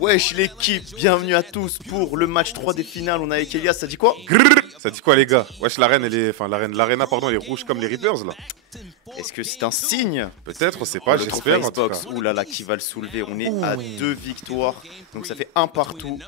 Wesh l'équipe, bienvenue à tous pour le match 3 des finales. On est avec Elias, ça dit quoi? Ça dit quoi les gars? Wesh l'arène elle est... Enfin l'arena pardon elle est rouge comme les Reapers là. Est-ce que c'est un signe? Peut-être, on sait pas, Le trophée j'espère en tout Xbox, cas. oulala, qui va le soulever? On est à 2 victoires, donc ça fait un partout.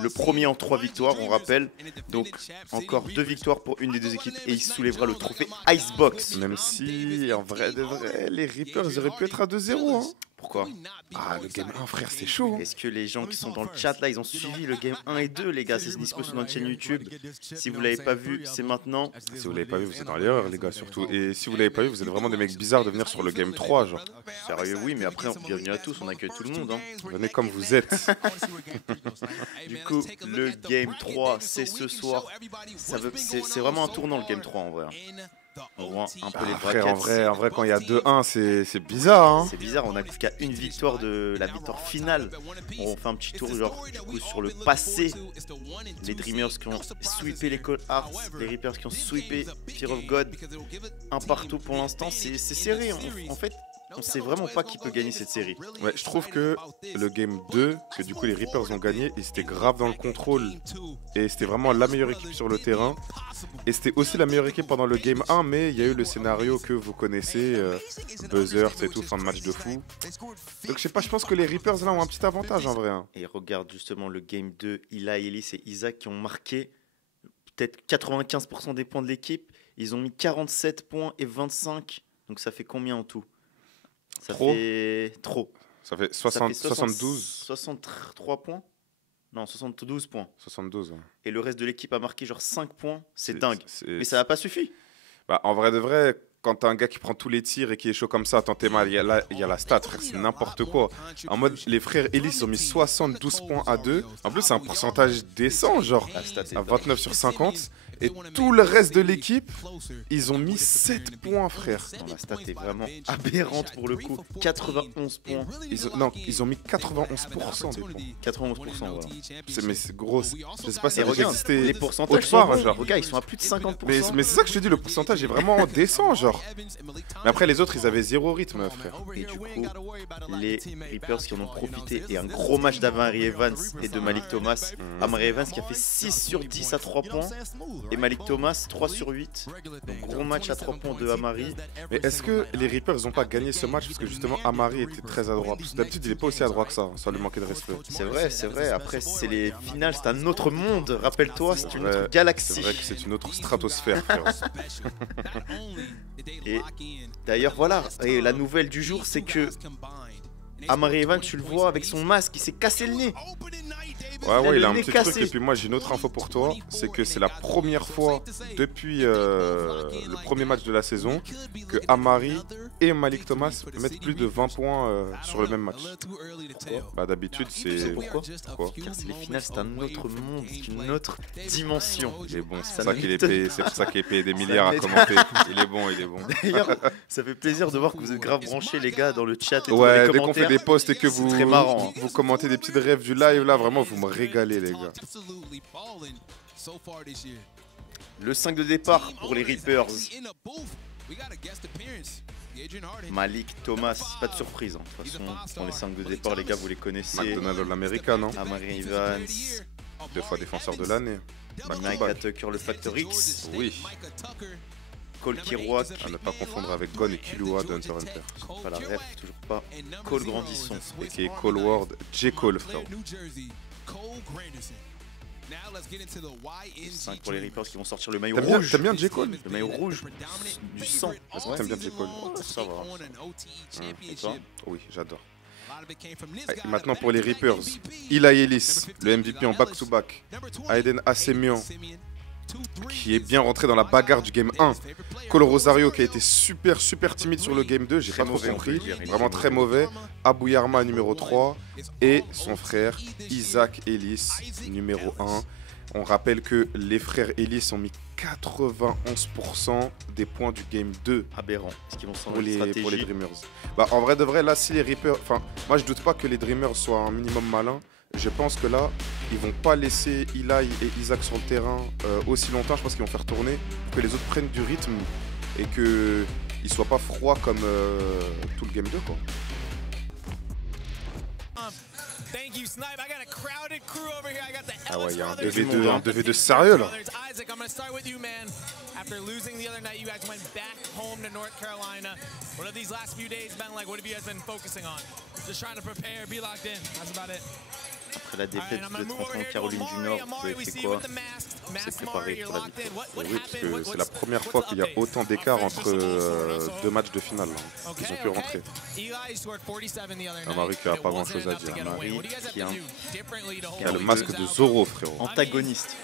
Le premier en 3 victoires, on rappelle. Donc encore 2 victoires pour une des deux équipes et il soulèvera le trophée Icebox. Même si en vrai de vrai, les Reapers ils auraient pu être à 2-0 hein. Pourquoi? Ah le game 1 frère c'est chaud hein. Est-ce que les gens qui sont dans le chat là, ils ont suivi le game 1 et 2 les gars? C'est dispo sur notre chaîne YouTube. Si vous l'avez pas vu, c'est maintenant. Si vous l'avez pas vu, vous êtes dans l'erreur les gars surtout. Et si vous l'avez pas vu, vous êtes vraiment des mecs bizarres de venir sur le game 3 genre. Sérieux, oui, mais après, bienvenue à tous, on accueille tout le monde. Hein. Venez comme vous êtes. Du coup, le game 3, c'est ce soir. C'est vraiment un tournant le game 3 en vrai. On voit un peu les Frère, brackets. en vrai quand il y a 2-1 c'est bizarre hein. C'est bizarre, on a qu'à une victoire de la victoire finale. On fait un petit tour genre du coup sur le passé. Les Dreamers qui ont sweepé les Cold Hearts, les Reapers qui ont sweepé Fear of God. Un partout pour l'instant, c'est serré. En fait, on sait vraiment pas qui peut gagner cette série. Ouais, je trouve que le game 2, que du coup les Reapers ont gagné, ils étaient grave dans le contrôle. Et c'était vraiment la meilleure équipe sur le terrain. Et c'était aussi la meilleure équipe pendant le game 1, mais il y a eu le scénario que vous connaissez, buzzer, c'est tout, fin de match de fou. Donc je sais pas, je pense que les Reapers là ont un petit avantage en vrai. Hein. Et regarde justement le game 2, Eli, Ellis et Isaac qui ont marqué peut-être 95% des points de l'équipe. Ils ont mis 47 points et 25. Donc ça fait combien en tout? Ça fait trop. Ça fait Ça fait 72. 63 points? Non, 72 points. 72. Ouais. Et le reste de l'équipe a marqué genre 5 points. C'est dingue. Mais c'est- ça n'a pas suffi. Bah, en vrai de vrai, quand t'as un gars qui prend tous les tirs et qui est chaud comme ça, attends t'es mal, il y a la stat frère, c'est n'importe quoi. En mode, les frères Ellis ont mis 72 points à 2. En plus c'est un pourcentage décent, genre La stat est à dingue. 29 sur 50. Et tout le reste de l'équipe, ils ont mis 7 points frère. Non, la stat est vraiment aberrante pour le coup. 91 points. Ils ont mis 91% des points. 91%, voilà. Mais c'est gros, je sais pas si Et ça a déjà regarde, existé les pourcentages autre sont part, bons. genre. Regarde, ils sont à plus de 50%. Mais c'est ça que je te dis, le pourcentage est vraiment décent, genre. Mais après, les autres, ils avaient 0 rythme, frère. Et du coup, les Reapers qui en ont profité. Et un gros match d'Amari Evans et de Malik Thomas. Amari Evans qui a fait 6 sur 10 à 3 points. Et Malik Thomas 3 sur 8. Donc gros match à 3 points de Amari. Mais est-ce que les Reapers n'ont pas gagné ce match parce que justement Amari était très adroit? Parce que d'habitude, il est pas aussi adroit que ça, sans lui manquer de respect. C'est vrai, c'est vrai. Après, c'est les finales, c'est un autre monde. Rappelle-toi, c'est une Ouais, autre galaxie. C'est vrai que c'est une autre stratosphère, frère. Et d'ailleurs, voilà. Et la nouvelle du jour, c'est que Amari Evans, tu le vois avec son masque, il s'est cassé le nez. Ouais, il a un nez petit cassé. truc. Et puis moi, j'ai une autre info pour toi. C'est que c'est la première fois depuis le premier match de la saison que Amari et Malik Thomas mettent plus de 20 points sur le même match. Bah d'habitude, Tu sais c'est... pourquoi? Quoi? Car c'est les finales, c'est un autre monde, c'est une autre dimension. Il est bon, c'est Ça pour ça qu'il est m'étonne payé, c'est pour ça qu'il est payé des milliards à m'étonne. commenter. Il est bon, il est bon. D'ailleurs, ça fait plaisir de voir que vous êtes grave branchés, les gars, dans le chat et tout, dans Ouais, les dès qu'on fait commentaires. des posts et que C'est vous, très marrant, hein. vous commentez des petites rêves du live, là, vraiment, vous me régalez, les gars. Le 5 de départ pour les Reapers. Malik Thomas, pas de surprise. Hein. De toute façon, dans les 5 de départ, les gars, vous les connaissez. McDonald's de l'Américain, non? Amari Evans, 2 fois défenseur de l'année. Micah Tucker, le Factor X, Oui, Cole Kirouac, à ne pas confondre avec Gon et Killua de Hunter x Hunter. pas la ref, toujours pas. Cole Grandisson. Et qui est Cole Ward, J. Cole, frère. 5 pour les Reapers qui vont sortir le maillot T'aimes rouge. bien J. Cole? Le maillot rouge, du sang. Est-ce que t'aimes bien J. Cole? Ça va. Et toi? Oui, j'adore. Allez, maintenant pour les Reapers, Eli Ellis, le MVP en back-to-back. Aiden Assemian, qui est bien rentré dans la bagarre du game 1. Cole Rosario, qui a été super timide sur le game 2, j'ai pas trop mauvais, on peut compris. le dire, Vraiment très mauvais. Abou Yarma, numéro 3. Et son frère, Isaac Ellis, numéro 1. On rappelle que les frères Ellis ont mis 91% des points du game 2 Aberrant. Est-ce qu'ils vont pour changer de les stratégie? Dreamers. Bah, en vrai de vrai, là, si les Reapers... Enfin, moi, je doute pas que les Dreamers soient un minimum malins. Je pense que là, ils vont pas laisser Eli et Isaac sur le terrain aussi longtemps. Je pense qu'ils vont faire tourner pour que les autres prennent du rythme et qu'ils soient pas froids comme tout le game 2, quoi. Ah ouais, il y a un 2v2 sérieux là. After losing the other night, you guys went back home to North Carolina. What have these last few days been like? What have you guys been focusing on? Just trying to prepare, be locked in. That's about it. Après la défaite, vous êtes rentré en Caroline du Nord, vous avez fait quoi? Vous êtes préparé pour la victoire. Oui, parce que c'est la première fois qu'il y a autant d'écart entre deux matchs de finale. Hein. Ils ont pu rentrer. Amari qui n'a pas grand chose à dire. Amari qui a le masque de Zoro, frérot. Antagoniste.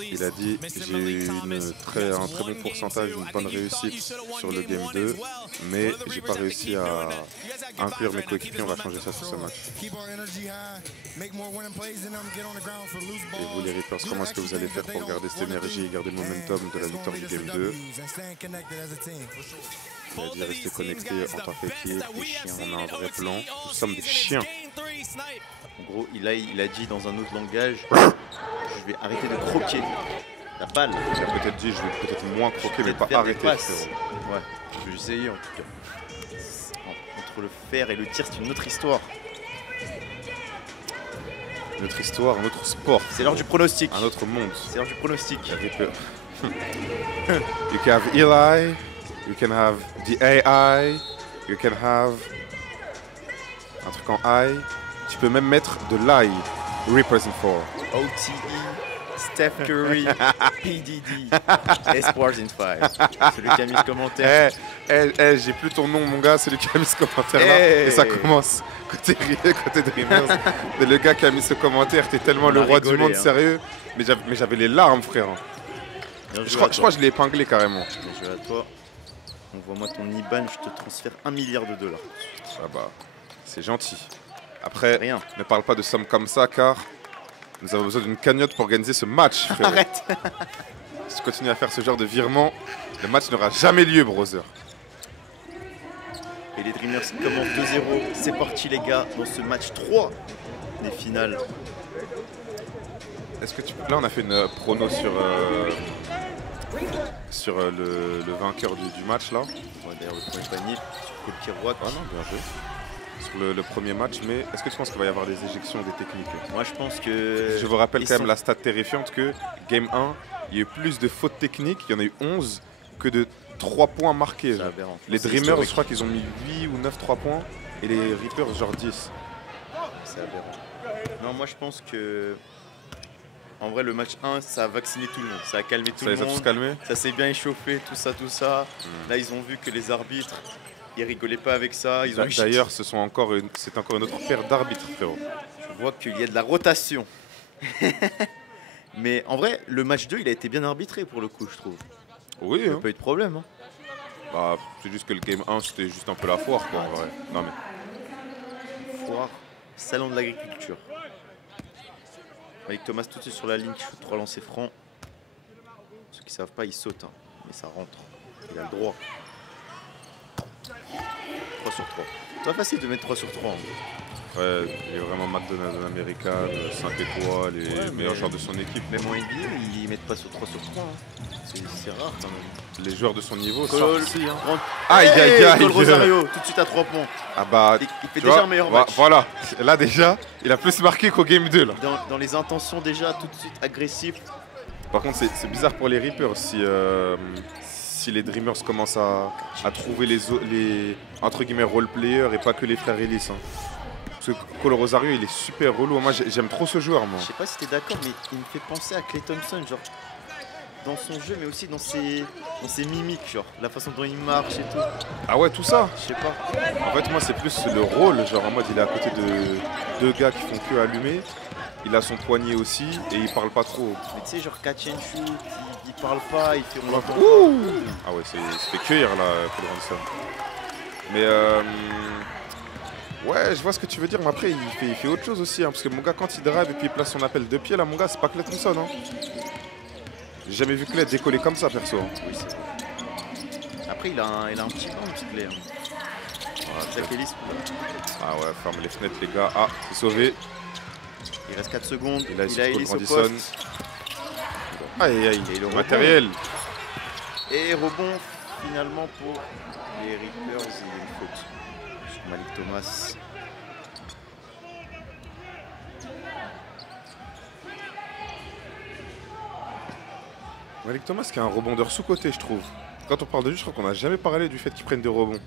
Il a dit j'ai un très bon pourcentage, une bonne réussite sur le Game 2, mais j'ai pas réussi à inclure mes coéquipiers, on va changer ça sur ce match. Et vous les Reapers, comment est-ce que vous allez faire pour garder cette énergie et garder le momentum de la victoire du Game 2? Il a dit rester connecté en tant qu'équipe, les chiens, on a un vrai plan, nous sommes des chiens. En gros, il a dit dans un autre langage, je vais arrêter de croquer la balle. Il a peut-être dit, je vais peut-être moins croquer, mais pas arrêter. Ouais, je vais essayer en tout cas. Entre le faire et le tir, c'est une autre histoire. Une autre histoire, un autre sport. C'est l'heure du pronostic. Un autre monde. C'est l'heure du pronostic. You can have Eli, you can have the AI, you can have un truc en I. Tu peux même mettre de l'I, Reapers in 4. OTE, Steph Curry, PDD, Espoirs in 5. Celui qui a mis le commentaire. J'ai plus ton nom, mon gars, celui qui a mis ce commentaire là. Et ça commence. Côté Dreamers. Mais le gars qui a mis ce commentaire, t'es tellement le roi du monde, sérieux. Mais j'avais les larmes, frère. Je crois que je l'ai épinglé carrément. Je vais à toi. Envoie-moi ton IBAN, je te transfère $1 milliard. Ah bah, c'est gentil. Après, ne parle pas de sommes comme ça, car nous avons besoin d'une cagnotte pour organiser ce match, frérot. Arrête. Si tu continues à faire ce genre de virement, le match n'aura jamais lieu, brother. Et les Dreamers commencent 2-0. C'est parti, les gars, dans ce match 3 des finales. Est-ce que tu peux... Là, on a fait une prono sur le vainqueur du match, là. Ouais, d'ailleurs, le premier panier sur Cole Kiroak. Ah non, bien joué. Sur le premier match, mais est-ce que tu penses qu'il va y avoir des éjections, des techniques? Moi, je pense que... Je vous rappelle quand même la stat terrifiante que Game 1, il y a eu plus de fautes techniques, il y en a eu 11, que de 3 points marqués. Les Dreamers, je crois qu'ils ont mis 8 ou 9 3 points, et les Reapers, genre 10. C'est aberrant. Non, moi, je pense que... En vrai, le match 1, ça a vacciné tout le monde, ça a calmé tout le monde. Ça les a tous calmés. Ça s'est bien échauffé, tout ça. Là, ils ont vu que les arbitres... Ils rigolaient pas avec ça. D'ailleurs, c'est encore une autre paire d'arbitres, frérot. Je vois qu'il y a de la rotation. Mais en vrai, le match 2, il a été bien arbitré pour le coup, je trouve. Oui. Il n'y a pas eu de problème. Hein. Bah, c'est juste que le game 1, c'était juste un peu la foire, quoi, en vrai. Non, mais... Foire, salon de l'agriculture. Avec Thomas tout de suite sur la ligne qui shoot 3 lancers francs. Ceux qui ne savent pas, ils sautent. Hein. Mais ça rentre. Il a le droit. 3 sur 3. C'est pas facile de mettre 3 sur 3 en gros. Ouais, il est vraiment McDonald's américain, 5 étoiles, les meilleurs joueurs de son équipe. Même en NBA, ils mettent pas sur 3 sur 3. Hein. C'est rare quand même. Les joueurs de son niveau sortent aussi. Hein. Aïe aïe aïe. Cole Rosario, tout de suite à 3 points. Ah bah, il fait déjà un meilleur match. Voilà, là déjà, il a plus marqué qu'au Game 2. Là. Dans les intentions déjà, tout de suite agressif. Par contre, c'est bizarre pour les Reapers si les Dreamers commencent à trouver les entre guillemets role-players et pas que les frères Ellis. Hein. Parce que Cole Rosario, il est super relou. Moi, j'aime trop ce joueur, moi. Je sais pas si t'es d'accord, mais il me fait penser à Klay Thompson, genre dans son jeu, mais aussi dans ses mimiques, genre la façon dont il marche et tout. Ah ouais, tout ça. Je sais pas. En fait, moi, c'est plus le rôle, genre en mode il est à côté de 2 gars qui font que allumer. Il a son poignet aussi et il parle pas trop. Mais tu sais, genre catch and shoot, il parle pas, il fait on l'entend pas. Ah ouais, c'est fait cueillir là, Cole Ransom. Mais ouais, je vois ce que tu veux dire, mais après il fait autre chose aussi. Hein, parce que mon gars, quand il drive et puis il place son appel de pied, là, mon gars, c'est pas Klay Thompson. Hein. J'ai jamais vu Klay décoller comme ça, perso. Oui, c'est vrai. Après, il a un petit banc, Klay. Ah ouais, ferme les fenêtres, les gars. Ah, c'est sauvé. Il reste 4 secondes. Il a Ellis au poste. Aïe aïe, le matériel. Et rebond finalement pour les Reapers. Il y a une faute sur Malik Thomas. Malik Thomas qui est un rebondeur sous-côté, je trouve. Quand on parle de lui, je crois qu'on n'a jamais parlé du fait qu'il prenne des rebonds.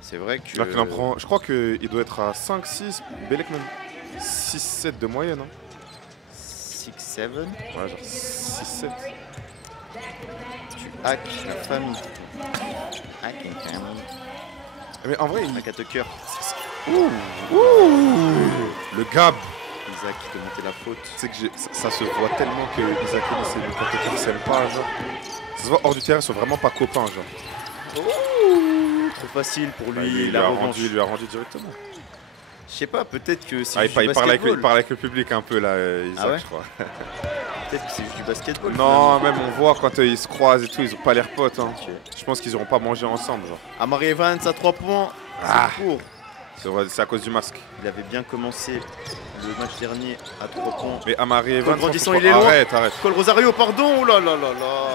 C'est vrai que... Alors qu'il en prend, je crois qu'il doit être à 5, 6, Belek même 6, 7 de moyenne. Hein. 6, 7. Ouais, genre 6, 7. Tu hack la famille. Hack une famille. Mais en vrai, Hack à Tucker. le gab. Isaac qui te monter la faute. C'est que ça se voit tellement que Isaac et Lucas Tucker ne s'aiment pas, genre. Ça se voit hors du terrain, ils sont vraiment pas copains, genre. Trop facile pour lui, Il lui a rendu directement. Je sais pas, peut-être que c'est Ah, juste du il parle basketball. avec le public un peu là, Isaac, Ah ouais, je crois. Peut-être que c'est juste du basketball. Non, même on voit quand ils se croisent et tout, ils ont pas l'air potes. Hein. Ok. Je pense qu'ils auront pas mangé ensemble, genre. Amari Evans à 3 points. Ah. C'est court. C'est à cause du masque. Il avait bien commencé le match dernier à 3 points. Mais Amari Evans, grandissant, franchement, il est loin. arrête. Cole Rosario, pardon. Oh là là là là.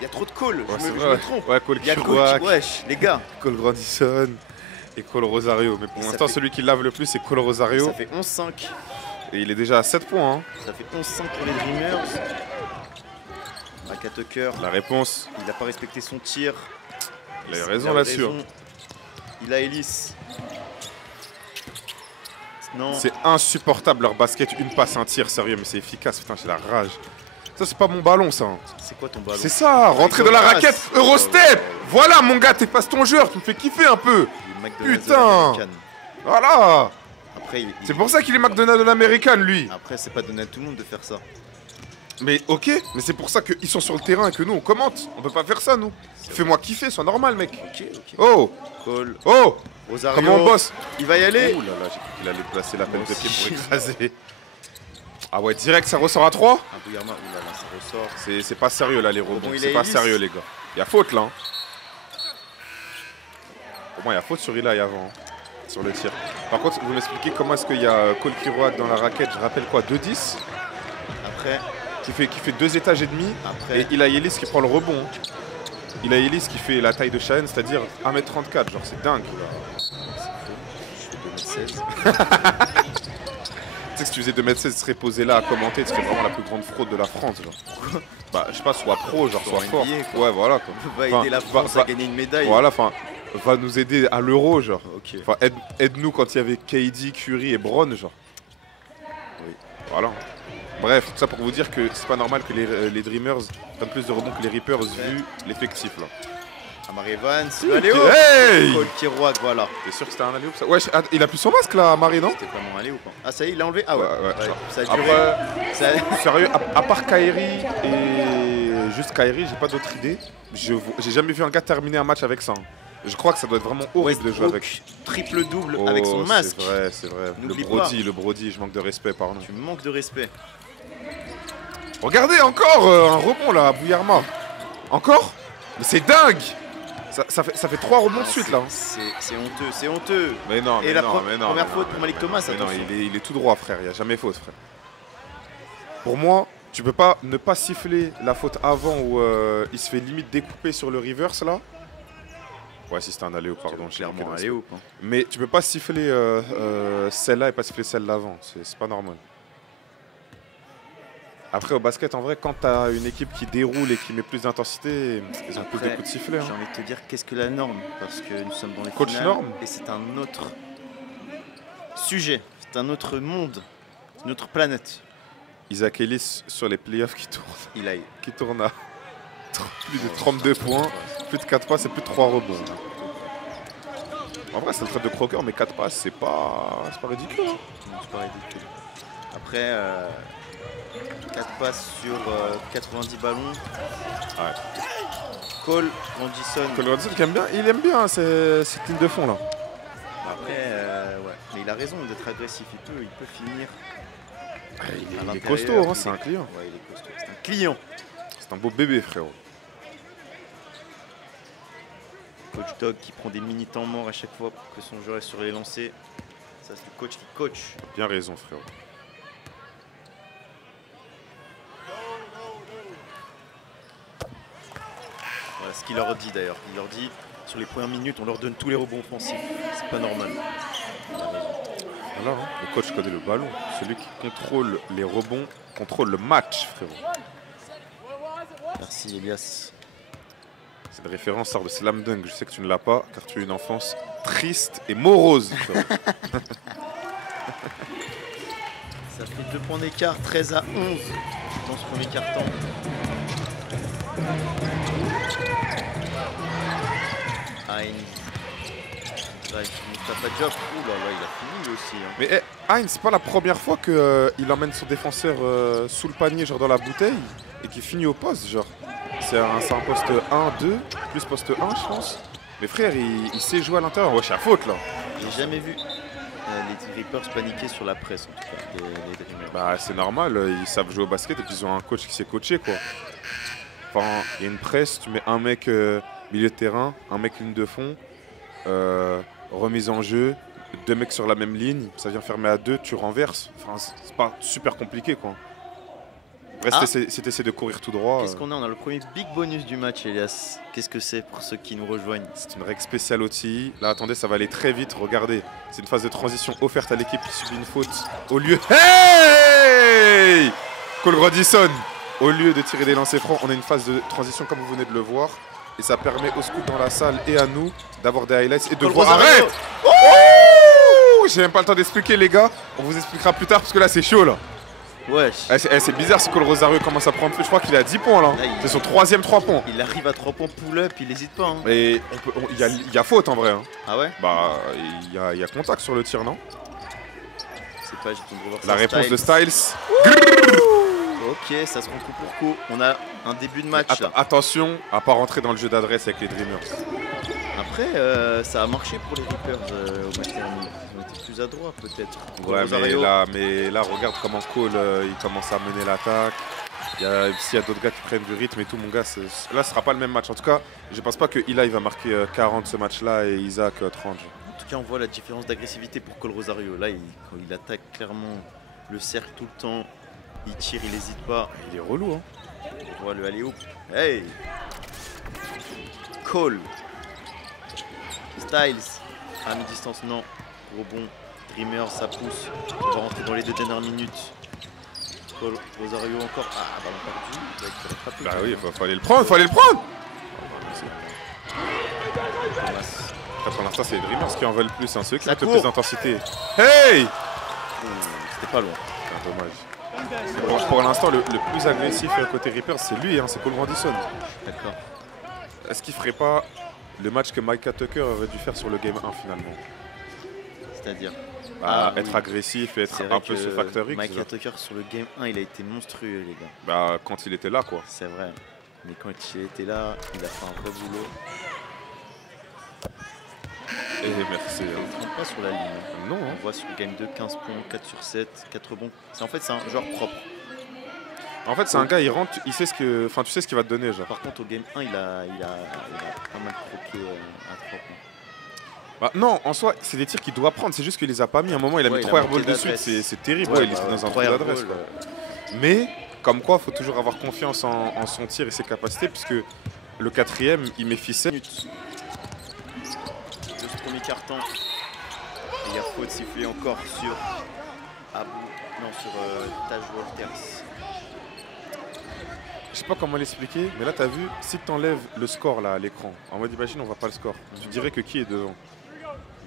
Il y a trop de Cole. Ouais, je c'est me vrai. trompe. Ouais, Cole Il y a Kirouac, Cole. Wesh, les gars. Cole Grandison et Cole Rosario. Mais pour Ça l'instant, fait- celui qui lave le plus, c'est Cole Rosario. Ça fait 11-5. Et il est déjà à 7 points. Hein. Ça fait 11-5 pour les Dreamers. Maka Tucker, La réponse, il n'a pas respecté son tir. il a eu raison là-dessus. raison. Il a Ellis. Non. C'est insupportable leur basket. Une passe, un tir, sérieux, mais c'est efficace. Putain, j'ai la rage. Ça, c'est pas mon ballon, ça. C'est quoi ton ballon? C'est ça, rentrer dans la raquette. Eurostep. Voilà, mon gars, t'effaces ton joueur. Tu me fais kiffer un peu. Il est McDonald's Putain. de l'American. Voilà. Après, C'est pour ça qu'il est McDonald's de l'américaine, lui. Après, c'est pas donné à tout le monde de faire ça. Mais ok, mais c'est pour ça qu'ils sont sur le terrain et que nous, on commente. On peut pas faire ça, nous. Fais-moi kiffer, sois normal, mec. Ok. Oh, Cole. oh. Rosario. Comment on bosse? Il va y aller. Ouh là là, j'ai cru qu'il allait placer la pelle Moi de pied aussi. pour écraser. Ah ouais, direct, ça ressort à 3. Ah, Bouyarma, oulala, ça ressort. C'est pas sérieux, là, les rebonds. Bon, il C'est est pas Ellis. sérieux, les gars. Il y a faute, là. Hein. Au moins, il y a faute sur Eli avant. Hein, sur le tir. Par contre, vous m'expliquez comment est-ce qu'il y a Cole Kirouac dans la raquette. Je rappelle quoi, 2-10 Après, qui fait 2 étages et demi. après. Et il a Ellis qui prend le rebond. Hein. Il a Ellis qui fait la taille de Shahen, c'est-à-dire 1m34. Genre, c'est dingue. Je fais 2m16. Tu sais que si tu faisais 2m16, tu serais posé là à commenter, tu serais vraiment la plus grande fraude de la France. Genre. Bah, je sais pas, soit pro, genre, soit Soit fort. NBA, quoi. Ouais, voilà. Quoi. Va Enfin, aider la France à gagner une médaille. Voilà, enfin, va nous aider à l'euro, genre. Ok. Enfin, aide-nous quand il y avait KD, Curry et Bron, genre. Oui. Voilà. Bref, tout ça pour vous dire que c'est pas normal que les Dreamers prennent plus de rebonds que les Reapers vu l'effectif, là. Amari Evans. Allez, oh. Hey, Cole Kirouac, voilà. t'es sûr que c'était un alley ça? Ouais, il a plus son masque, là, Marie, non? C'était vraiment allé ou pas? Ah, ça y est, il l'a enlevé? Ah ouais. Ouais. Ça a duré. Après, Ça- sérieux, à part Kyrie et juste Kyrie, j'ai pas d'autre idée. J'ai jamais vu un gars terminer un match avec ça. Hein. Je crois que ça doit être vraiment horrible de jouer avec. Triple-double Oh, avec son masque. C'est vrai. N'oublie Le Brody, je manque de respect, pardon. Tu manques de respect. Regardez encore un rebond là à Bouyarma. Encore? Mais c'est dingue. Ça fait 3 rebonds de suite là. Hein. C'est honteux, c'est honteux. Mais non, Et mais la non, mais non. première mais faute non, pour Malik Thomas, mais non, attention. il est tout droit, frère. Il n'y a jamais faute, frère. Pour moi, tu peux pas ne pas siffler la faute avant où il se fait limite découper sur le reverse là. Ouais, si c'était un alley ou pardon, j'ai Clairement, manqué allez de ou pas? respect. Mais tu peux pas siffler celle-là et pas siffler celle d'avant. C'est pas normal. Après, au basket, en vrai, quand t'as une équipe qui déroule et qui met plus d'intensité, ils ont plus de Après, coups de sifflet. J'ai Hein. envie de te dire qu'est-ce que la norme, parce que nous sommes dans les Coach finales norme. et c'est un autre sujet, c'est un autre monde, c'est une autre planète. Isaac Ellis sur les playoffs qui tourne à plus de 32 points, plus de 4 passes et plus de 3 rebonds. En vrai, c'est le trait de croqueur, mais 4 passes, c'est pas ridicule. Hein. Non, c'est pas ridicule. Après, 4 passes sur 90 ballons. Ouais. Cole, Grandison. Cole Grandison, il aime bien cette ligne de fond là. Après, ouais. Mais il a raison d'être agressif, il peut finir. Ah, à il est l'intérieur, costaud, hein, il c'est est- un client. Ouais, il est costaud. C'est un client. C'est un beau bébé, frérot. Coach Dog qui prend des mini temps morts à chaque fois pour que son joueur est sur les lancers. Ça, c'est le coach qui coach. Bien raison, frérot. ce qu'il leur dit d'ailleurs. Il leur dit, sur les premières minutes, on leur donne tous les rebonds offensifs. C'est pas normal. Voilà, hein, le coach connaît le ballon. Celui qui contrôle les rebonds contrôle le match, frérot. Merci Elias. Cette référence sort de Slam Dunk. Je sais que tu ne l'as pas, car tu as une enfance triste et morose, frérot. Ça fait 2 points d'écart, 13 à 11 dans ce premier quart-temps. Mustafa Diop, ouh là là, il a fini lui aussi. Hein. Mais Heinz, c'est pas la première fois qu'il emmène son défenseur sous le panier, genre dans la bouteille, et qu'il finit au poste, genre. C'est un poste 1-2, plus poste 1, je pense. Mais frère, il sait jouer à l'intérieur. Ouais, c'est à faute, là. J'ai jamais vu les Reapers paniquer sur la presse, en tout cas, les Dreamers. Bah, c'est normal, ils savent jouer au basket et puis ils ont un coach qui sait coacher, quoi. Enfin, il y a une presse, tu mets un mec milieu de terrain, un mec ligne de fond, remise en jeu, 2 mecs sur la même ligne, ça vient fermer à 2, tu renverses. Enfin, c'est pas super compliqué, quoi. Après, si t'essaies de courir tout droit. Qu'est-ce qu'on a? On a le premier big bonus du match, Elias. Qu'est-ce que c'est pour ceux qui nous rejoignent? C'est une règle spéciale OTI. Là, attendez, ça va aller très vite. Regardez, c'est une phase de transition offerte à l'équipe qui subit une faute. Au lieu... Hey Cole Rodison. Au lieu de tirer des lancers francs, on a une phase de transition comme vous venez de le voir. Et ça permet aux scouts dans la salle et à nous d'avoir des highlights et de voir... Arrête. J'ai même pas le temps d'expliquer, les gars. On vous expliquera plus tard parce que là, c'est chaud, là. Ouais. C'est bizarre ce que le Rosario commence à prendre. Je crois qu'il est à 10 points là. C'est son 3e 3 points. Il arrive à 3 points pull-up, il hésite pas. Hein. Et il y a faute en vrai. Hein. Ah ouais? Bah, il y a contact sur le tir, non? C'est pas, j'ai voir la réponse de Styles. Ok, ça se rend coup pour coup. On a un début de match. Attention à pas rentrer dans le jeu d'adresse avec les Dreamers. Après, ça a marché pour les Reapers au match dernier. Ils ont été plus adroits peut-être. Ouais, mais là, regarde comment Cole il commence à mener l'attaque. S'il y a d'autres gars qui prennent du rythme et tout, mon gars, là ce sera pas le même match. En tout cas, je pense pas que Eli va marquer 40 ce match-là et Isaac 30. En tout cas, on voit la différence d'agressivité pour Cole Rosario. Là, quand il attaque clairement le cercle tout le temps, il tire, il n'hésite pas. Il est relou, hein. On voit le alley-oop. Hey! Cole. Styles. À mi-distance, non. Rebond. Dreamer, ça pousse. On va rentrer dans les 2 dernières minutes. Cole Rosario encore. Ah, ballon perdu. Bah oui, faut aller le prendre, faut aller le prendre! Pour l'instant, c'est les Dreamers qui en veulent le plus, hein. Ceux qui mettent le plus d'intensité. Hey! C'était pas loin. C'est dommage. Bon, pour l'instant, le plus agressif côté Reapers, c'est lui, hein, c'est Cole Rodison. D'accord. Est-ce qu'il ferait pas le match que Micah Tucker aurait dû faire sur le Game 1 finalement? C'est-à-dire être agressif et être un peu ce facteur X. Micah Tucker sur le Game 1, il a été monstrueux, les gars. Bah, quand il était là, quoi. C'est vrai. Mais quand il était là, il a fait un vrai boulot. Et merci. Il ne trompe pas sur la ligne. Non. On voit sur le Game 2, 15 points, 4 sur 7, 4 rebonds. En fait, c'est un joueur propre. En fait, c'est un gars, il rentre, il sait ce que, enfin, tu sais ce qu'il va te donner, genre. Par contre, au Game 1, il a pas mal croqué à 3 points. Bah, non, en soi, c'est des tirs qu'il doit prendre. C'est juste qu'il les a pas mis. À un moment, il a mis 3 airballs de suite. C'est terrible. Ouais, il était dans un trou d'adresse. Mais, comme quoi, il faut toujours avoir confiance en son tir et ses capacités, puisque le 4e, il met Fisset. De ce premier carton, il y a faute sifflée encore sur Taj Walters. Je sais pas comment l'expliquer, mais là, tu as vu, si tu enlèves le score là à l'écran, en mode imagine, on voit pas le score, tu dirais que qui est devant?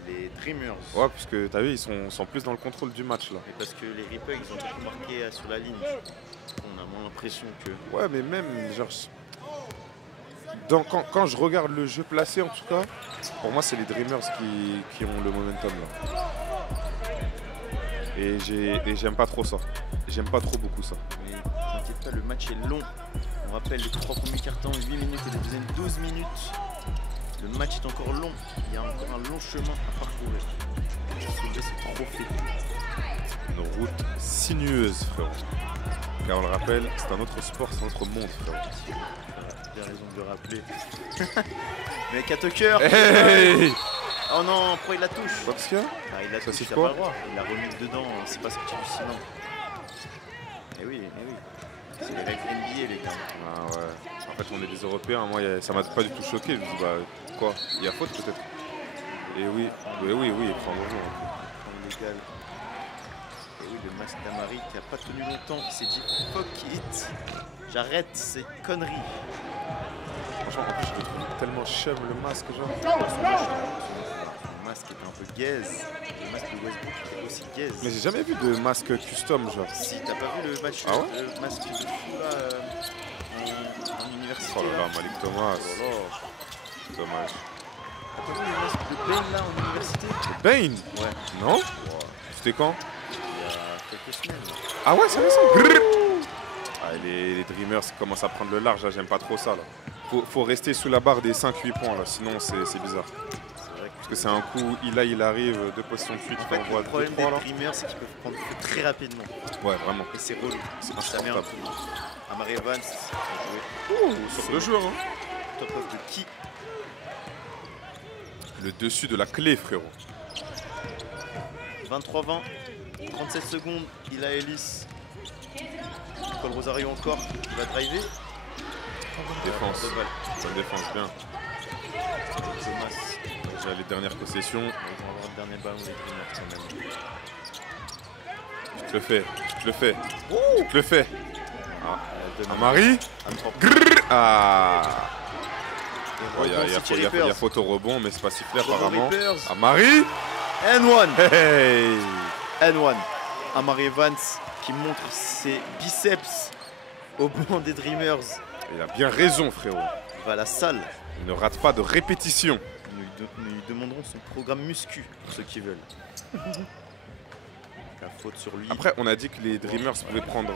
Les Dreamers. Ouais, parce que tu as vu, ils sont plus dans le contrôle du match là. Et parce que les Reapers, ils ont beaucoup marqué sur la ligne. On a moins l'impression que... Ouais, mais même, genre... Quand je regarde le jeu placé, en tout cas, pour moi, c'est les Dreamers qui ont le momentum là. Et j'aime pas trop ça. J'aime pas trop beaucoup ça. Mais t'inquiète pas, le match est long. On rappelle les 3 premiers cartons, 8 minutes et le deuxième 12 minutes. Le match est encore long. Il y a encore un long chemin à parcourir. Ce trophée. Une route sinueuse, frérot. Car on le rappelle, c'est un autre sport, c'est un autre monde, frérot. Bien raison de le rappeler. Mais Tucker. Hey, oh non, pourquoi il la touche? Qu'est-ce qu'il y a? Il a touché, il a pas le droit. Il l'a remis dedans, c'est pas sorti du ciment. Eh oui. C'est les règles NBA, les gars. Ah ouais. En fait, on est des Européens. Moi, ça m'a pas du tout choqué. Je me dis, bah, quoi? Il y a faute peut-être? Et oui, oui, prends le jour. Illégal. Et oui, le masque d'Amari qui a pas tenu longtemps. Il s'est dit, fuck it. J'arrête ces conneries. Franchement, en plus, je le trouve tellement chum le masque, genre. Le masque était un peu gaze. Le masque de Westbrook était aussi gaze. Mais j'ai jamais vu de masque custom, genre. Si, t'as pas vu le match, Ah ouais? le masque de fou là en université? Oh là là, Malik Thomas. Oh là là. Dommage. T'as pas vu le masque de Ben là en université? Bane? Ouais. Non? Ouais. C'était quand? Il y a quelques semaines. Ah ouais, c'est récent. Ah, les Dreamers commencent à prendre le large, là, j'aime pas trop ça. Là. Faut rester sous la barre des 5-8 points, là, sinon c'est bizarre. C'est vrai Parce que c'est un coup, il arrive, deux positions de fuite, en fait, on voit le problème 2-3 des là. Dreamers, c'est qu'ils peuvent prendre feu très rapidement. Ouais, vraiment. Et c'est relou. C'est Ça met un insupportable. coup. Amari Evans a joué Sur le joueur, hein. top of de qui? Le dessus de la clé, frérot. 23-20, 37 secondes, il a Ellis. Paul Rosario encore, il va driver. Bonne défense. Deux balles. Bonne défense, bien. Thomas, Déjà les dernières possessions. ils vont avoir le dernier ballon des Dreamers quand même. Tu te le fais, tu te le fais. Tu te le fais. Ah, Demain, Amari. à 3 Grrr. Ah. points. Il y a faute au rebond, mais c'est pas sifflé Rebond apparemment. Reapers. Amari. N1. Hey. N1. Amari Evans qui montre ses biceps au banc des Dreamers. Il a bien raison, frérot. Il va à la salle. Il ne rate pas de répétition. Nous lui demanderons son programme muscu pour ceux qui veulent. La faute sur lui. Après, on a dit que les Dreamers pouvaient prendre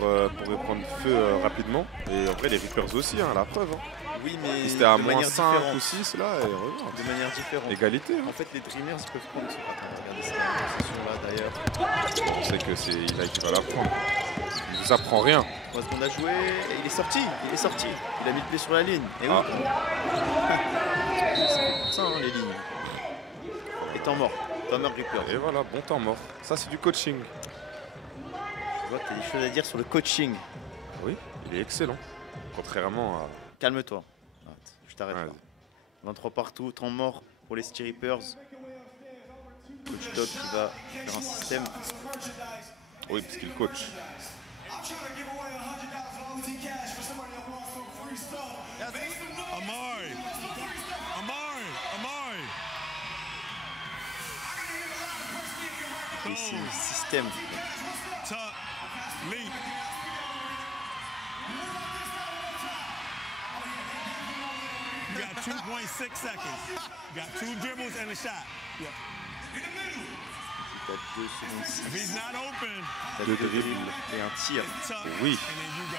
feu rapidement. Et en vrai, les Reapers aussi, hein, la preuve. Hein. Oui, mais C'était à de moins manière 5 différente. ou 6 là, et regarde. De manière différente. Égalité. Hein. En fait, les Dreamers ils peuvent prendre. Attends, regardez cette position là d'ailleurs. On sait que c'est Eli qui va la prendre. Il vous apprend rien. 3 secondes à jouer. Et il est sorti. Il est sorti. Il a mis le pied sur la ligne. Et oui. Ah. C'est pour ça, hein, les lignes. Et temps mort. Temps mort Reaper. Et voilà, bon temps mort. Ça, c'est du coaching. Je vois que tu as des choses à dire sur le coaching. Oui, il est excellent. Contrairement à. Calme-toi. Arrête, je t'arrête Ouais. là. 23 partout, temps mort pour les City Reapers. Coach Dog qui va faire un système. Oui, parce qu'il coach. Amari. Et c'est le système. Tuck. Leap. You got 2.6 seconds. You got 2 dribbles and a shot. T'as 2 secondes 6. If he's not open, T'as Deux 2 dribbles. dribbles et un tir. tuck, Oui. and then you go.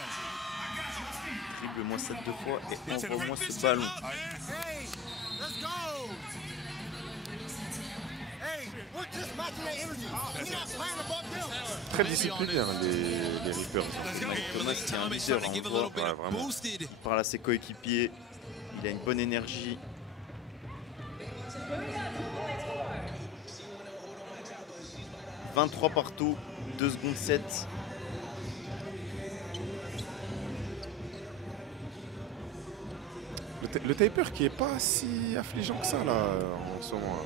Dribble-moi ça 2 fois et envoie-moi ce ballon. Hey, let's go! Hey, we're just matching their energy. We're not playing above them. Très discipliné, hein, les Reapers. Thomas qui est un leader, hein, on le voit. Ouais, vraiment. Il parle à ses coéquipiers. Il a une bonne énergie. « 23 partout, 2 secondes 7. Le taper qui est pas si affligeant que ça, là, en ce moment.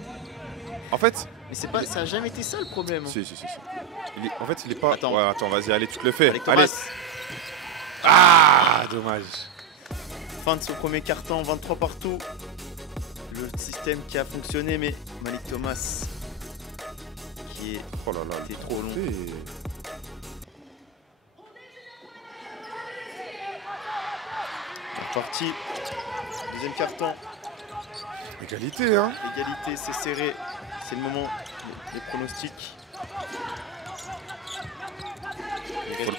Là. En fait, Mais c'est pas, ça a jamais été ça le problème. Hein. si. En fait, il est pas. Attends. Ouais, attends, vas-y, allez, tu te le fais. Avec Allez. Thomas, Ah, dommage. fin de ce premier carton, 23 partout. Le système qui a fonctionné, mais Malik Thomas qui Oh là là, était trop long. Et- Parti. Deuxième carton. Égalité, hein. Égalité, c'est serré. C'est le moment. Les pronostics. Faut le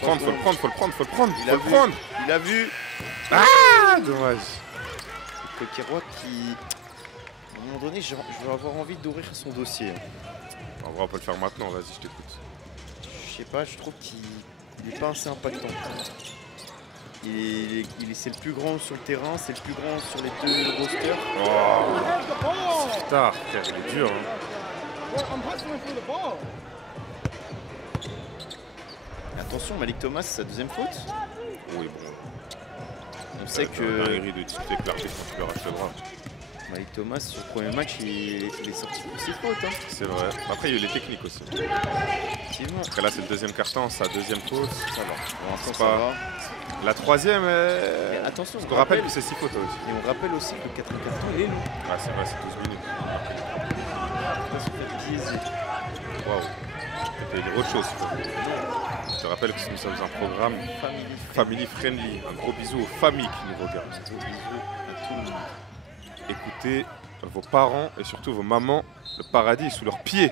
prendre. Il a vu. Il a vu. Ah, dommage. Coqueroy qui, à un moment donné, je vais avoir envie d'ouvrir son dossier. En vrai, on peut le faire maintenant, vas-y, je t'écoute. Je sais pas, je trouve qu'il n'est pas assez impactant. C'est le plus grand sur le terrain, c'est le plus grand sur les deux rosters. Oh, c'est tard, frère, il est dur. Hein. Attention, Malik Thomas, sa deuxième faute. Oui, bon. On sait que dinguerie de discuter avec l'arbitre quand tu leur reste le bras. Malik Thomas, sur le premier match, il est sorti pour ses fautes. Hein. C'est vrai. Après, il y a eu les techniques aussi. Effectivement. Après, là, c'est le deuxième carton, sa deuxième faute. Ça va. Pour l'instant, C'est ça pas- va. La troisième, Mais attention, on rappelle que c'est 6 fautes aussi. Et on rappelle aussi que le quatrième carton, il est long. Ouais, c'est vrai, c'est 12 minutes. Pas se faire biaiser. Waouh. C'était dire autre chose. Je te rappelle que nous sommes un programme family friendly. Un gros bisou aux familles qui nous regardent. Gros bisous à tout le monde. Écoutez vos parents et surtout vos mamans. Le paradis est sous leurs pieds.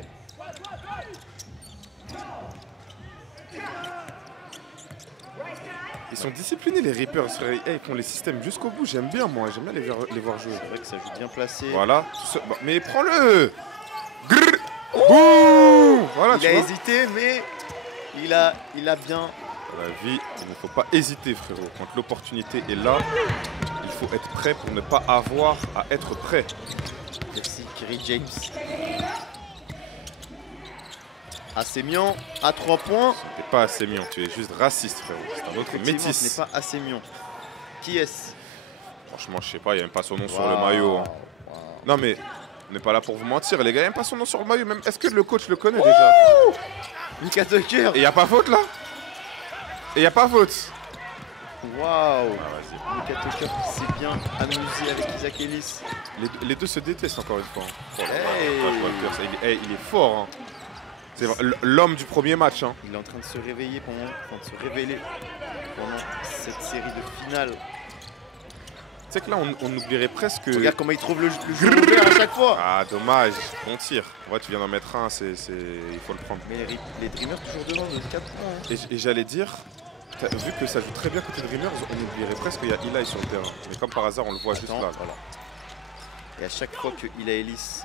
Ils sont disciplinés les Reapers. Ils font les systèmes jusqu'au bout. J'aime bien moi. J'aime bien les voir jouer. C'est vrai que ça joue bien placé. Voilà. Mais prends-le. Grrr. Bouh. Voilà, Il a hésité, mais il a bien. Dans la vie, il ne faut pas hésiter, frérot. Quand l'opportunité est là, il faut être prêt pour ne pas avoir à être prêt. Merci, Kerry James. Assémian à 3 points. Tu n'es pas assez mignon, tu es juste raciste, frérot. C'est un autre Effectivement, métis. ce n'est pas Assémian. Qui est-ce? Franchement, je sais pas, il n'y a même pas son nom sur le maillot. Hein. Non, mais on n'est pas là pour vous mentir, les gars. Il n'y a même pas son nom sur le maillot. Même, est-ce que le coach le connaît déjà? Mika Tucker. Et il n'y a pas faute là? Et il n'y a pas faute? Waouh. Ah, Mika Tucker qui s'est bien amusé avec Isaac Ellis. les deux se détestent encore une fois. Hein. Oh là là, Hey. moi, je vois le pire, ça. Il est fort. Hein. C'est l'homme du premier match. Hein. Il est en train de se réveiller révéler pendant cette série de finales. Tu sais que là, on oublierait presque. Regarde comment il trouve le jeu ouvert à chaque fois. Ah, dommage, bon tir. Ouais, tu viens d'en mettre un, il faut le prendre. Mais les Dreamers toujours devant de 4 points. Hein. Et j'allais dire, vu que ça joue très bien côté Dreamers, on oublierait presque qu'il y a Eli sur le terrain. Mais comme par hasard, on le voit juste là. Voilà. Et à chaque fois que Eli Ellis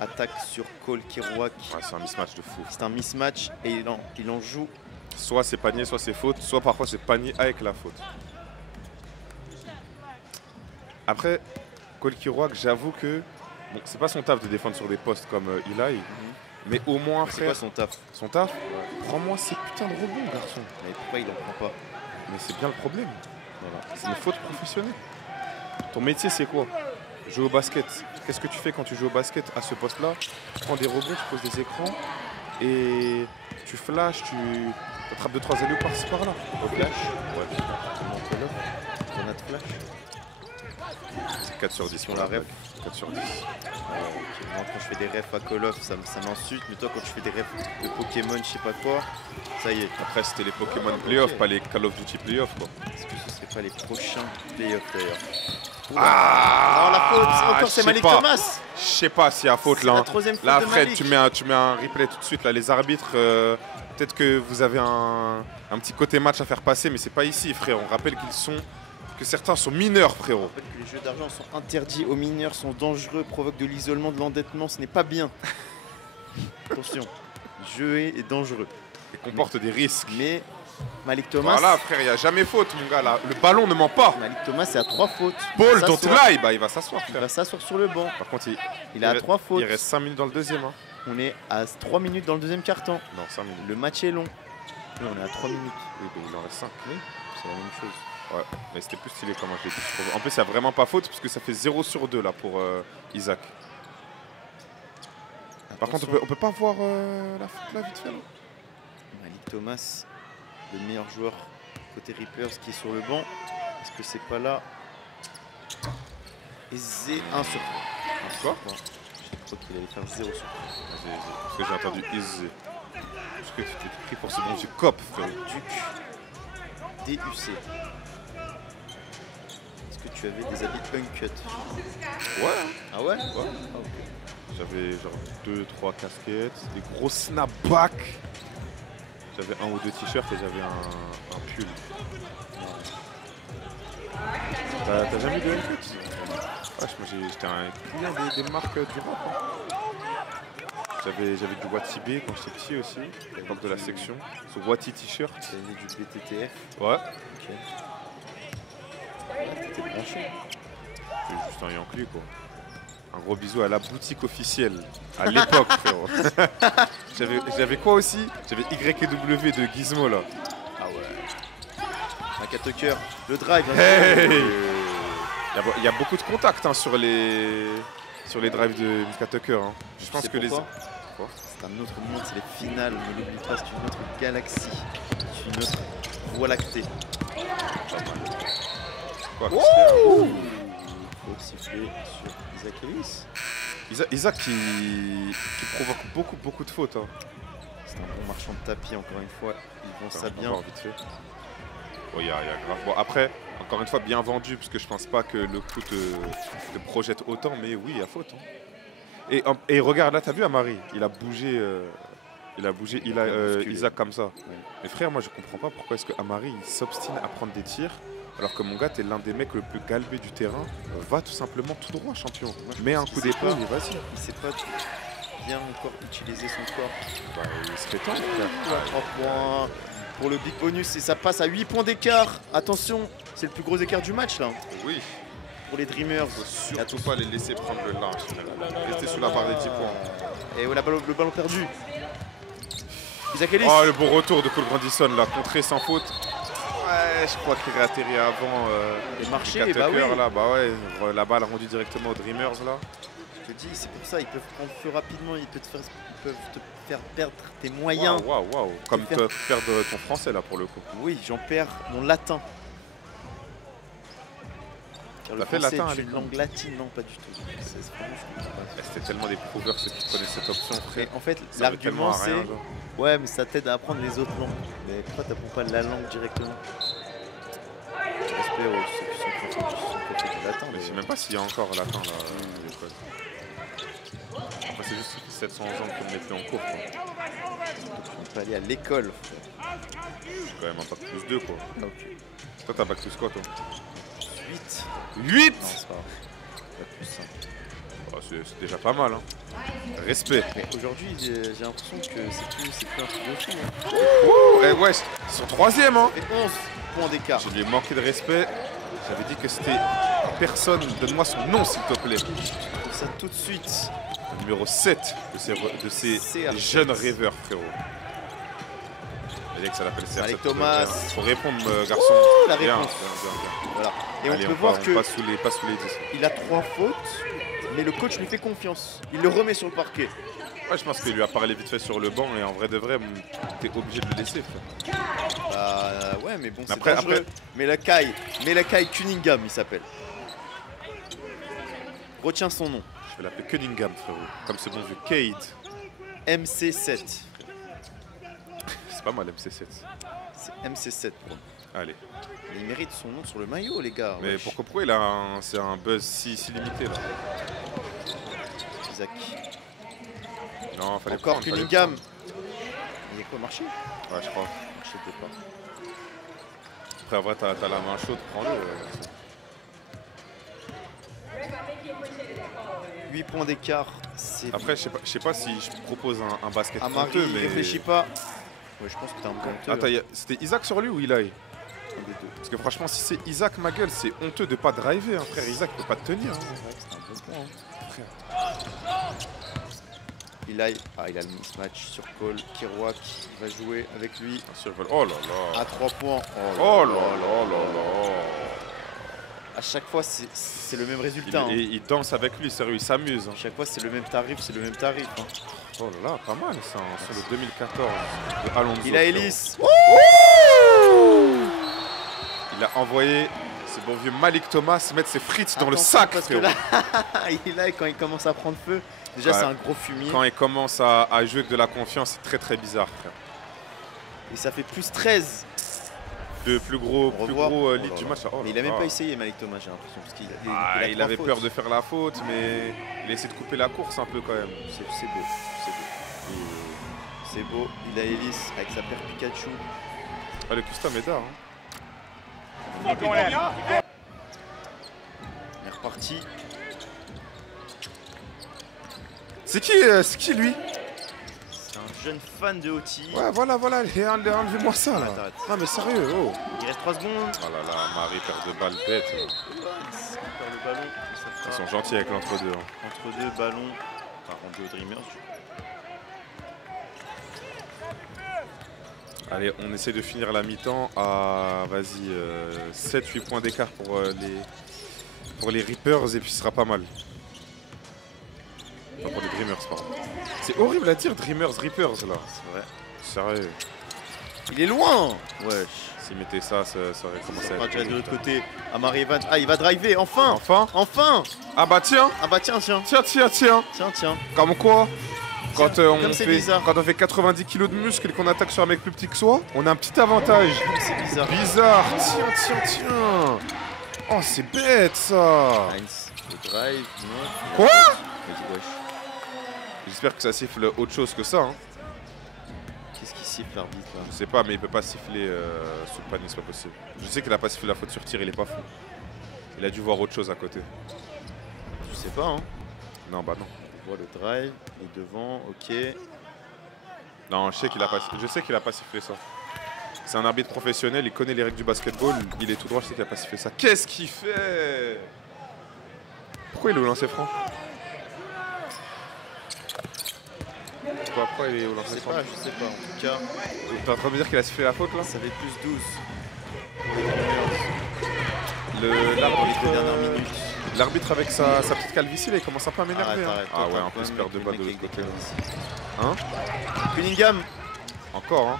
attaque sur Cole Kerouac, Ouais, c'est un mismatch de fou. c'est un mismatch et il en joue. Soit c'est panier, soit c'est faute, soit parfois c'est panier avec la faute. Après, Cole Kerouac, j'avoue que bon, c'est pas son taf de défendre sur des postes comme Eli, mais au moins, C'est frère, quoi son taf? son taf, prends-moi ces putains de rebonds, garçon. Mais pourquoi il en prend pas? Mais c'est bien le problème. Voilà. C'est une faute professionnelle. Ton métier, c'est quoi? Jouer au basket. Qu'est-ce que tu fais quand tu joues au basket à ce poste-là? Tu prends des rebonds, tu poses des écrans et tu flashes, tu attrapes 2-3 alley par-ci par-là. Au flash? Ouais. Grenade flash? C'est 4 sur 10 sur la ref. 4 sur 10. Ok. Moi quand je fais des refs à Call of, ça m'insulte, mais toi quand tu fais des refs de Pokémon, je sais pas quoi, ça y est. Après, c'était les Pokémon Playoffs, pas les Call of Duty Playoffs, quoi. Est-ce que ce serait pas les prochains playoffs d'ailleurs? Ah, non, la faute, encore c'est Malik Thomas. Je sais pas s'il y a faute C'est là. la Hein. troisième faute Là, de Fred, Malik. tu mets un replay tout de suite. Là, les arbitres, peut-être que vous avez un petit côté match à faire passer, mais c'est pas ici, frère. On rappelle que certains sont mineurs, frérot. Je rappelle que les jeux d'argent sont interdits aux mineurs, sont dangereux, provoquent de l'isolement, de l'endettement, ce n'est pas bien. Attention, le jeu est dangereux. Et comporte des risques. Mais Malik Thomas, Voilà, frère, il n'y a jamais faute, mon gars. Là. Le ballon ne ment pas. Malik Thomas c'est à 3 fautes. Paul, Il va don't s'asseoir. lie. Bah, il va s'asseoir, Il frère. va s'asseoir sur le banc. Par contre, Il est à 3 fautes. il reste 5 minutes dans le deuxième. Hein. On est à 3 minutes dans le deuxième quart-temps. Non, 5 minutes. Le match est long. Oui, on est à 3 minutes. Oui, bah, il en reste 5. C'est la même chose. Ouais, mais c'était plus stylé comment je l'ai dit. En plus, il n'y a vraiment pas faute puisque ça fait 0 sur 2 là pour Isaac. Par contre, on peut pas voir la faute là vite fait. Là. Malik Thomas, le meilleur joueur côté Reapers qui est sur le banc. Est-ce que c'est pas là? Et Z 1 sur 3. Quoi? Je crois qu'il allait faire 0 sur 3. Parce que j'ai entendu Easy. Parce que tu t'es pris pour ce bon du cop, frère. Duc DUC. Est-ce que tu avais des habits uncut? Ouais. Ah ouais? Ouais. Ah, ok. J'avais genre 2-3 casquettes, des gros snapbacks. J'avais 1 ou 2 t-shirts et j'avais un pull. T'as jamais de uncut? Wesh, moi j'étais un client des marques du rap. Hein. J'avais du Watibé quand j'étais petit aussi, à l'époque de la section. Ce Wati t-shirt. Tu avais du BTTF? Ouais. Ok. Ouais, t'étais branché. C'est juste un Yankee quoi. Un gros bisou à la boutique officielle, à l'époque frérot. J'avais quoi aussi? J'avais YW de Gizmo là. Ah ouais. Maka Tucker, le drive. Hey il y a beaucoup de contacts hein, sur les drives de Maka Tucker. Hein. Je pense que Quoi c'est un autre monde, c'est les finales. Ne l'oublie pas, c'est une autre galaxie. C'est une autre voie lactée. Quoi, faut siffler sur Isaac Ellis. Isaac qui provoque beaucoup de fautes. Hein. C'est un bon marchand de tapis, encore une fois. Ils vont ça bien. Vite fait. Oh, y a grave. Bon, après, encore une fois, bien vendu, parce que je pense pas que le coup te projette autant, mais oui, il y a faute. Hein. Et regarde, là, t'as vu Amari, il a bougé Isaac comme ça. Ouais. Mais frère, moi, je comprends pas pourquoi est-ce que Amari s'obstine à prendre des tirs, alors que mon gars, t'es l'un des mecs le plus galbé du terrain. Va tout simplement tout droit, champion. Mets un coup d'épaule et vas-y. Il sait pas bien encore utiliser son corps. Bah, il serait temps. 3 points pour le big bonus et ça passe à 8 points d'écart. Attention, c'est le plus gros écart du match là. Oui. Pour les Dreamers. Faut surtout pas les laisser prendre le large. Rester sous la barre des 10 points. Et voilà le ballon perdu. Isaac Ellis. Oh, le beau retour de Cole Grandison là, contré sans faute. Ouais, je crois qu'il est atterri avant. Les marchés, bah oui. Là, bah ouais, la balle rendue directement aux Dreamers là. Je te dis, c'est pour ça, ils peuvent prendre feu rapidement, ils peuvent te faire perdre tes moyens. Waouh. Comme te perdre ton français là pour le coup. Oui, j'en perds mon latin. Car le fait français latin est une langue latine, non pas du tout. C'était tellement des prouveurs ceux qui connaissent cette option, frère. En fait, l'argument c'est... Ouais, mais ça t'aide à apprendre les autres langues. Mais pourquoi t'apprends pas la langue directement? Respect aux ceux qui sont profs du latin. Mais je sais même pas s'il y a encore latin là à l'école. Après c'est juste 700 ans qu'on n'est plus en cours quoi. On peut aller à l'école. J'ai quand même un bac plus 2 quoi. Okay. Toi t'as bac plus quoi toi? 8. 8. Non, c'est pas plus 5. Oh, c'est déjà pas mal hein. Respect. Mais aujourd'hui j'ai l'impression que c'est plus un truc de fou. Hein. Eh ouais, ils sont 3ème hein. Et 11 points d'écart. Je lui ai manqué de respect. J'avais dit que c'était personne. Donne-moi son nom s'il te plaît. Pour ça tout de suite. Le numéro 7 de ces jeunes rêveurs frérot. Il que ça l'appelle CR7. Allez Thomas. Faut répondre garçon. Ouh, la réponse. Bien. Voilà. Et allez, on peut voir que pas sous les 10. Il a 3 fautes, mais le coach lui fait confiance. Il le remet sur le parquet. Ouais, je pense qu'il lui a parlé vite fait sur le banc et en vrai de vrai, t'es obligé de le laisser. Ouais, mais bon, c'est dangereux. Melakai Cunningham, il s'appelle. Retiens son nom. Je vais l'appeler Cunningham, frérot. Comme ce bon vieux Cade. MC7. C'est pas mal, MC7. C'est MC7 pour nous. Allez. Mais il mérite son nom sur le maillot, les gars. Mais pourquoi il a c'est un buzz si limité là? Isaac. Non, fallait encore prendre, Cunningham. Il y a quoi, marché? Ouais, je crois. Je sais pas. Après, en vrai, t'as la main chaude, prends-le. 8 points d'écart. Après, je sais pas si je propose un basket honteux, mais réfléchis pas. Ouais, je pense que t'as un bon honteux. Attends, c'était Isaac sur lui ou Eli? Parce que franchement, si c'est Isaac, ma gueule, c'est honteux de pas driver, hein, frère. Isaac peut pas te tenir. Hein. C'est un bon point, hein. Frère. Il a le mismatch sur Cole. Kerouac va jouer avec lui. Oh là là. À 3 points. Oh là là. À chaque fois, c'est le même résultat. Il danse avec lui, sérieux, il s'amuse. À chaque fois, c'est le même tarif, Hein. Oh là là, pas mal ça, sur le 2014 de Alonso. Il a Ellis. Il a envoyé ce bon vieux Malik Thomas mettre ses frites dans le sac. Parce que là, quand il commence à prendre feu, déjà c'est un gros fumier. Quand il commence à jouer avec de la confiance, c'est très bizarre, frère. Et ça fait plus 13. Le plus gros lead du match. Mais il a même pas essayé Malik Thomas, j'ai l'impression. Parce qu'il il avait peur de faire la faute, mais il a essayé de couper la course un peu quand même. C'est beau. C'est beau. Il a Ellis avec sa paire Pikachu. Ah, le custom est d'art. On est reparti. C'est qui lui? C'est un jeune fan de OT. Ouais, voilà, enlevez-moi ça là. Ah, mais sérieux, oh. Il reste 3 secondes. Oh là là, Marie perd de balles bête. Il perd le ballon. Ils sont gentils avec l'entre-deux. Entre deux ballons. Enfin, rendu aux Dreamers. Allez, on essaie de finir la mi-temps à, vas-y, 7-8 points d'écart pour les Reapers et puis ce sera pas mal. Enfin, pour les Dreamers, pardon. C'est horrible à dire, Dreamers, Reapers, là. C'est vrai. Sérieux. Il est loin. Wesh. S'ils mettaient ça, ça aurait commencé à On va être... déjà de l'autre côté. Amari Evans. Ah, il va driver, enfin. Enfin. Enfin. Ah bah tiens. Ah bah tiens. Tiens. Comme quoi, quand, comme c'est bizarre. quand on fait 90 kg de muscle et qu'on attaque sur un mec plus petit que soi, on a un petit avantage. C'est bizarre. Bizarre. Tiens. Oh, c'est bête, ça. Heinz, le drive. Non. Quoi? Vas-y, wesh. J'espère que ça siffle autre chose que ça. Hein. Qu'est-ce qu'il siffle l'arbitre là? Je sais pas, mais il peut pas siffler sous le panier, c'est pas possible. Je sais qu'il a pas sifflé la faute sur tir, il est pas fou. Il a dû voir autre chose à côté. Je sais pas, hein. Non, bah non. On voit le drive, il est devant, ok. Non, je sais qu'il a pas sifflé ça. C'est un arbitre professionnel, il connaît les règles du basketball, il est tout droit, je sais qu'il a pas sifflé ça. Qu'est-ce qu'il fait? Pourquoi il est au lancer franc? Pourquoi il est au Je lancer sais franc? pas, je sais pas. En tout cas, T'es en train de me dire qu'il a sifflé la faute là? ça fait plus 12. L'arbitre avec sa petite calvitie là, il commence un peu à m'énerver. Arrête, Ah ouais, t'as en plus même perte de le balle de mec l'autre avec côté. des Hein? Cunningham. Encore hein?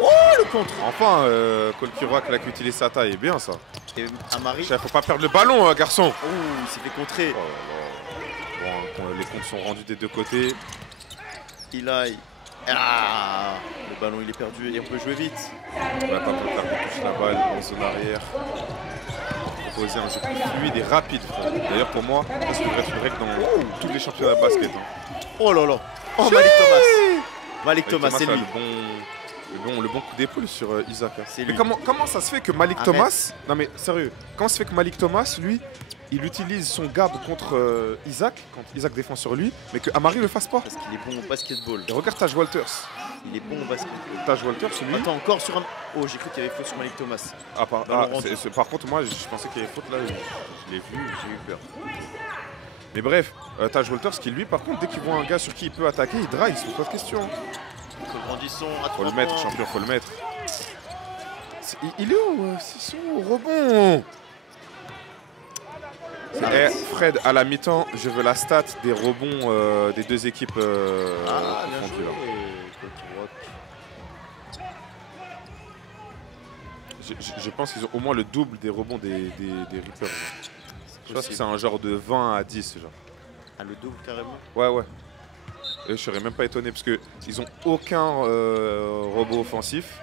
Oh, le contre. Enfin, Kolkiroak là qui utilise sa taille, est bien ça. Et Amari. Chef, faut pas perdre le ballon, garçon. Oh, il s'est fait contrer. Oh là là. Bon, les comptes sont rendus des deux côtés. Eli. Ah, le ballon il est perdu et on peut jouer vite. On n'a pas pu faire toucher la balle en zone arrière. Proposer un jeu plus fluide et rapide. D'ailleurs, pour moi, ça devrait être une règle dans tous les championnats de basket. Hein. Oh là là. Oh, Malik Thomas. Malik Thomas, c'est a lui. le bon coup d'épaule sur Isaac. C'est Mais lui. comment ça se fait que Malik Arrête. Thomas... Non mais sérieux, comment ça se fait que Malik Thomas, lui, il utilise son gab contre Isaac, quand Isaac défend sur lui, mais que Amari le fasse pas? Parce qu'il est bon au basketball. Et regarde Taj Walters. Il est bon au basketball. Taj Walters, lui... Attends, encore sur un. Oh, j'ai cru qu'il y avait faute sur Malik Thomas. Par contre, moi, je pensais qu'il y avait faute là. Je l'ai vu, j'ai eu peur. Mais bref, Taj Walters qui, lui, par contre, dès qu'il voit un gars sur qui il peut attaquer, il drive, c'est pas de question. Grandisson à 3 Faut le mettre, points. champion, faut le mettre. Il est où? C'est son rebond. Fred, à la mi-temps, je veux la stat des rebonds des deux équipes Ah, bien confondues, joué. là. Je pense qu'ils ont au moins le double des rebonds des Reapers. Je pense que c'est un genre de 20 à 10. Genre. Ah, le double carrément. Ouais. Et je serais même pas étonné parce qu'ils ont aucun rebond offensif.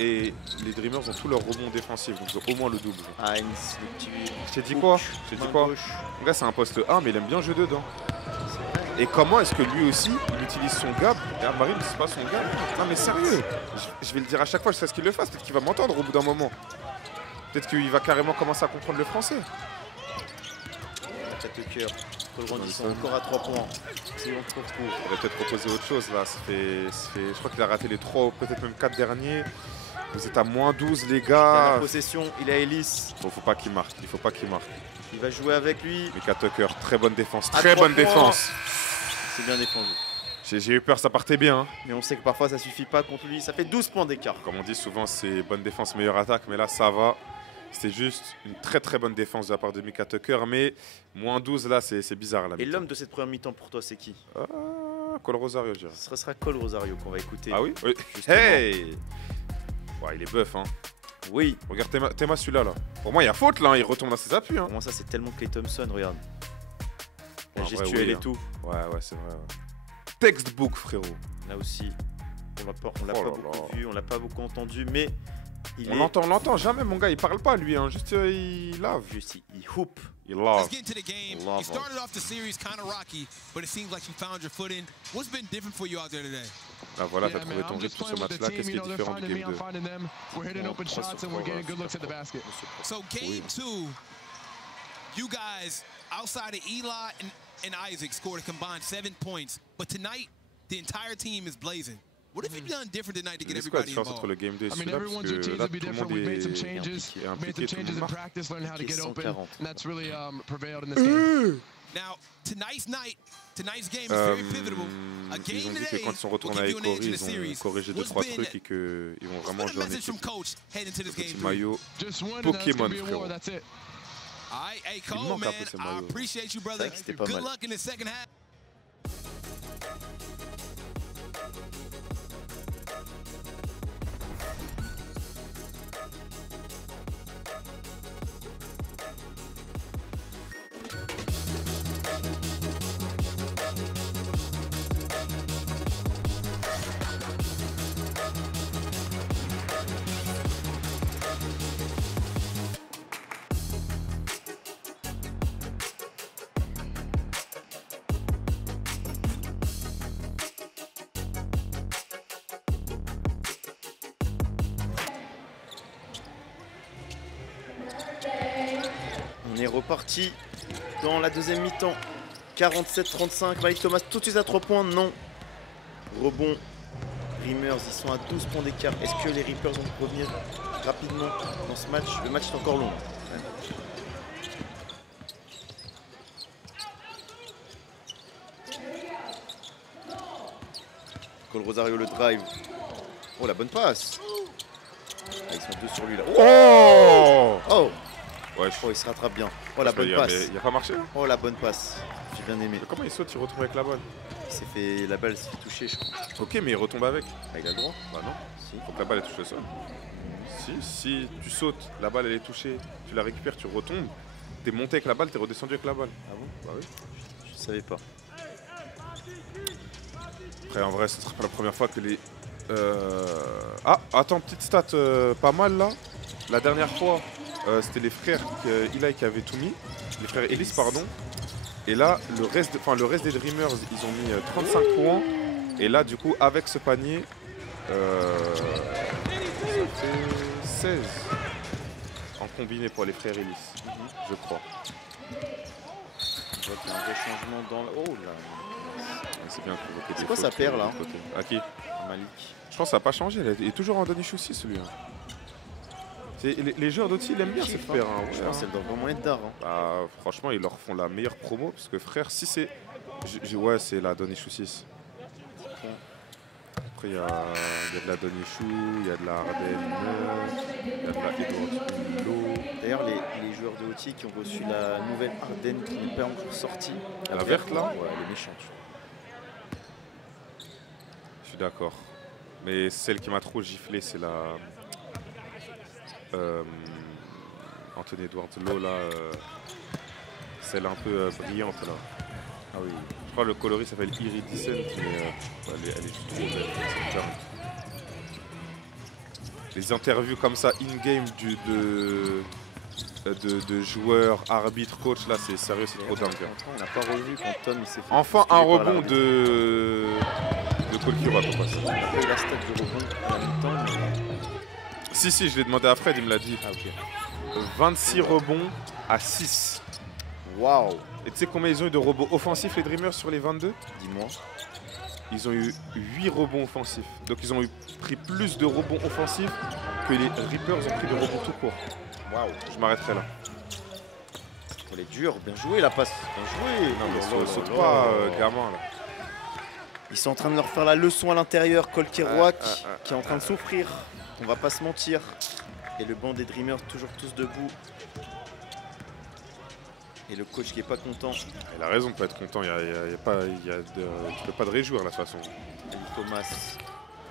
Et les Dreamers ont tous leurs rebonds défensifs. Donc ils ont au moins le double. Ah, Heinz, le petit. Je t'ai dit quoi? Le gars, c'est un poste 1, mais il aime bien jouer dedans. Et comment est-ce que lui aussi, il utilise son gab? Et Amari ne utilise pas son gab? Non mais sérieux, je vais le dire à chaque fois, je sais ce qu'il le fasse. Peut-être qu'il va m'entendre au bout d'un moment. Peut-être qu'il va carrément commencer à comprendre le français. Tucker. Grandisson encore à 3 points. C'est long pour trop. Il aurait peut-être proposé autre chose là. Je crois qu'il a raté les 3 ou peut-être même 4 derniers. Vous êtes à moins 12 les Il a gars. la possession, il a Ellis. Bon, faut pas qu'il marque. Il faut pas qu'il marque. Il va jouer avec lui. Mika Tucker, très bonne défense. À Très 3 bonne points. défense. C'est bien défendu. J'ai eu peur, ça partait bien. Hein. Mais on sait que parfois ça suffit pas contre lui. Ça fait 12 points d'écart. Comme on dit souvent, c'est bonne défense, meilleure attaque. Mais là, ça va. C'était juste une très très bonne défense de la part de Mika Tucker. Mais moins 12 là, c'est bizarre. Là, Et l'homme de cette première mi-temps pour toi, c'est qui? Cole Rosario, je dirais. Ce sera Cole Rosario qu'on va écouter. Ah oui, oui. Justement. Hey ouais, il est buff, hein. Oui. Regarde Théma celui-là. Là. Pour moi, il y a faute là. Il retombe dans ses appuis. Hein. Pour moi, ça, c'est tellement Klay Thompson. Regarde. La En vrai, gestuelle oui, et hein. tout. Ouais, c'est vrai. Ouais. Textbook, frérot. Là aussi, on l'a pas Oh là beaucoup vu, on l'a pas beaucoup entendu, mais il On l'entend jamais, mon gars. Il parle pas, lui. Hein. Juste, il lave. Juste, il hoop. Il Let's lave. get into the game. Love You started off the series kind of rocky, but it seems like you found your footing. What's been different for you out there today? Là, voilà, t'as Yeah, trouvé man, ton I'm just rythme sur playing ce with the match-là. team. Qu'est-ce qui You est know, they're différent du finding me, game I'm 2? finding them. We're hitting open shots and we're getting good looks at the basket. So game two, you guys, outside of Eli and Isaac, scored a combined 7 points. But tonight, the entire team is blazing. What have you done different tonight to get C'est quoi la everybody différence entre involved? le game 2 et I mean, celui-là? Parce everyone's que routines là, would be tout le different. monde We've made some est changes, impliqué, made some tout le changes monde in marque. practice, learned how to get open, 140. and that's really prevailed in this game. Now, tonight's game is very pivotal. A Ils game ont dit que today quand ils sont will retournés give avec you an edge Corey, in the ils ont series. corrigé 2-3 trucs et qu'ils vont vraiment jouer en Message from équipe. coach heading to this game Petit 3. maillot Just one, and that's Pokémon, gonna be a war. frérot. That's it. All right, hey Il Cole, manque un man, peu ce I maillot. appreciate you, C'est vrai brother. que c'était pas Good mal. luck in the second half. On est reparti dans la deuxième mi-temps. 47-35. Malik Thomas tout de suite à 3 points. Non. Rebond. Dreamers, ils sont à 12 points d'écart. Est-ce que les Reapers vont revenir rapidement dans ce match? Le match est encore long. Cole Rosario le drive. Oh la bonne passe. Ah, ils sont deux sur lui là. Oh Oh, Ouais, oh il se rattrape bien. Oh la bonne passe. il a pas marché. Oh la bonne passe. J'ai bien aimé. Mais comment il saute, il retrouve avec la balle? Il s'est fait la balle s'est fait toucher je crois. Ok, mais il retombe avec. Ah, il a le droit. Bah non, Si. faut que la balle elle touche le sol. Si tu sautes, la balle elle est touchée, tu la récupères, tu retombes, t'es monté avec la balle, t'es redescendu avec la balle. Ah bon? Bah oui. Je savais pas. Après en vrai ce sera pas la première fois que les... Ah attends, petite stat pas mal là. La dernière fois c'était les frères Eli qui avaient tout mis. Les frères Ellis pardon. Et là le reste des Dreamers ils ont mis 35 points. Et là du coup avec ce panier ça fait 16 en combiné pour les frères Ellis, je crois. On voit qu'il y a un vrai changement dans le... Oh là. C'est bien provoqué. C'est quoi sa paire, là À qui? Malik. Je pense que ça n'a pas changé, il est toujours en Danish aussi celui-là. Les joueurs d'Oti ils aiment bien cette paire. Hein, Je ouais, pense hein. qu'elle doit vraiment être d'art. Hein. Bah, franchement, ils leur font la meilleure promo parce que frère, si c'est. Ouais, c'est la Donichou 6. Après, il y a de la Donichou, il y a de la Ardennes 9, il y a de la Edward Hulot. D'ailleurs, les joueurs de Oti qui ont reçu la nouvelle Ardennes qui n'est pas encore sortie. La verte là? Ouais, elle est méchante. Je suis d'accord. Mais celle qui m'a trop giflé, c'est la. Anthony Edward Lowe là. Celle un peu brillante là. Ah oui. Je crois que le coloris s'appelle Iridescent, mais elle est juste trop belle. C'est dingue. Les interviews comme ça in-game de joueurs, arbitres, coach, là c'est sérieux, c'est trop dingue. On n'a pas revu quand Tom il s'est fait. Enfin bousculer un par rebond l'arbitre. de Kolkira pour passer. On a pas eu la stat de rebond à la mi-temps. Mais... Si, je l'ai demandé à Fred, il me l'a dit. Ah ok. 26 rebonds à 6. Waouh. Et tu sais combien ils ont eu de rebonds offensifs les Dreamers sur les 22? Dis-moi. Ils ont eu 8 rebonds offensifs. Donc ils ont pris plus de rebonds offensifs que les Reapers ont pris de rebonds tout court. Waouh. Je m'arrêterai là. Elle est dure. Bien joué la passe. Bien joué. Non mais Oh là saute là pas, là. gamin là. Ils sont en train de leur faire la leçon à l'intérieur. Cole Kerouac Ah, qui est en train de souffrir. On va pas se mentir. Et le banc des Dreamers toujours tous debout. Et le coach qui est pas content. Il a raison de pas être content. Tu peux pas te réjouir là de toute façon. Thomas,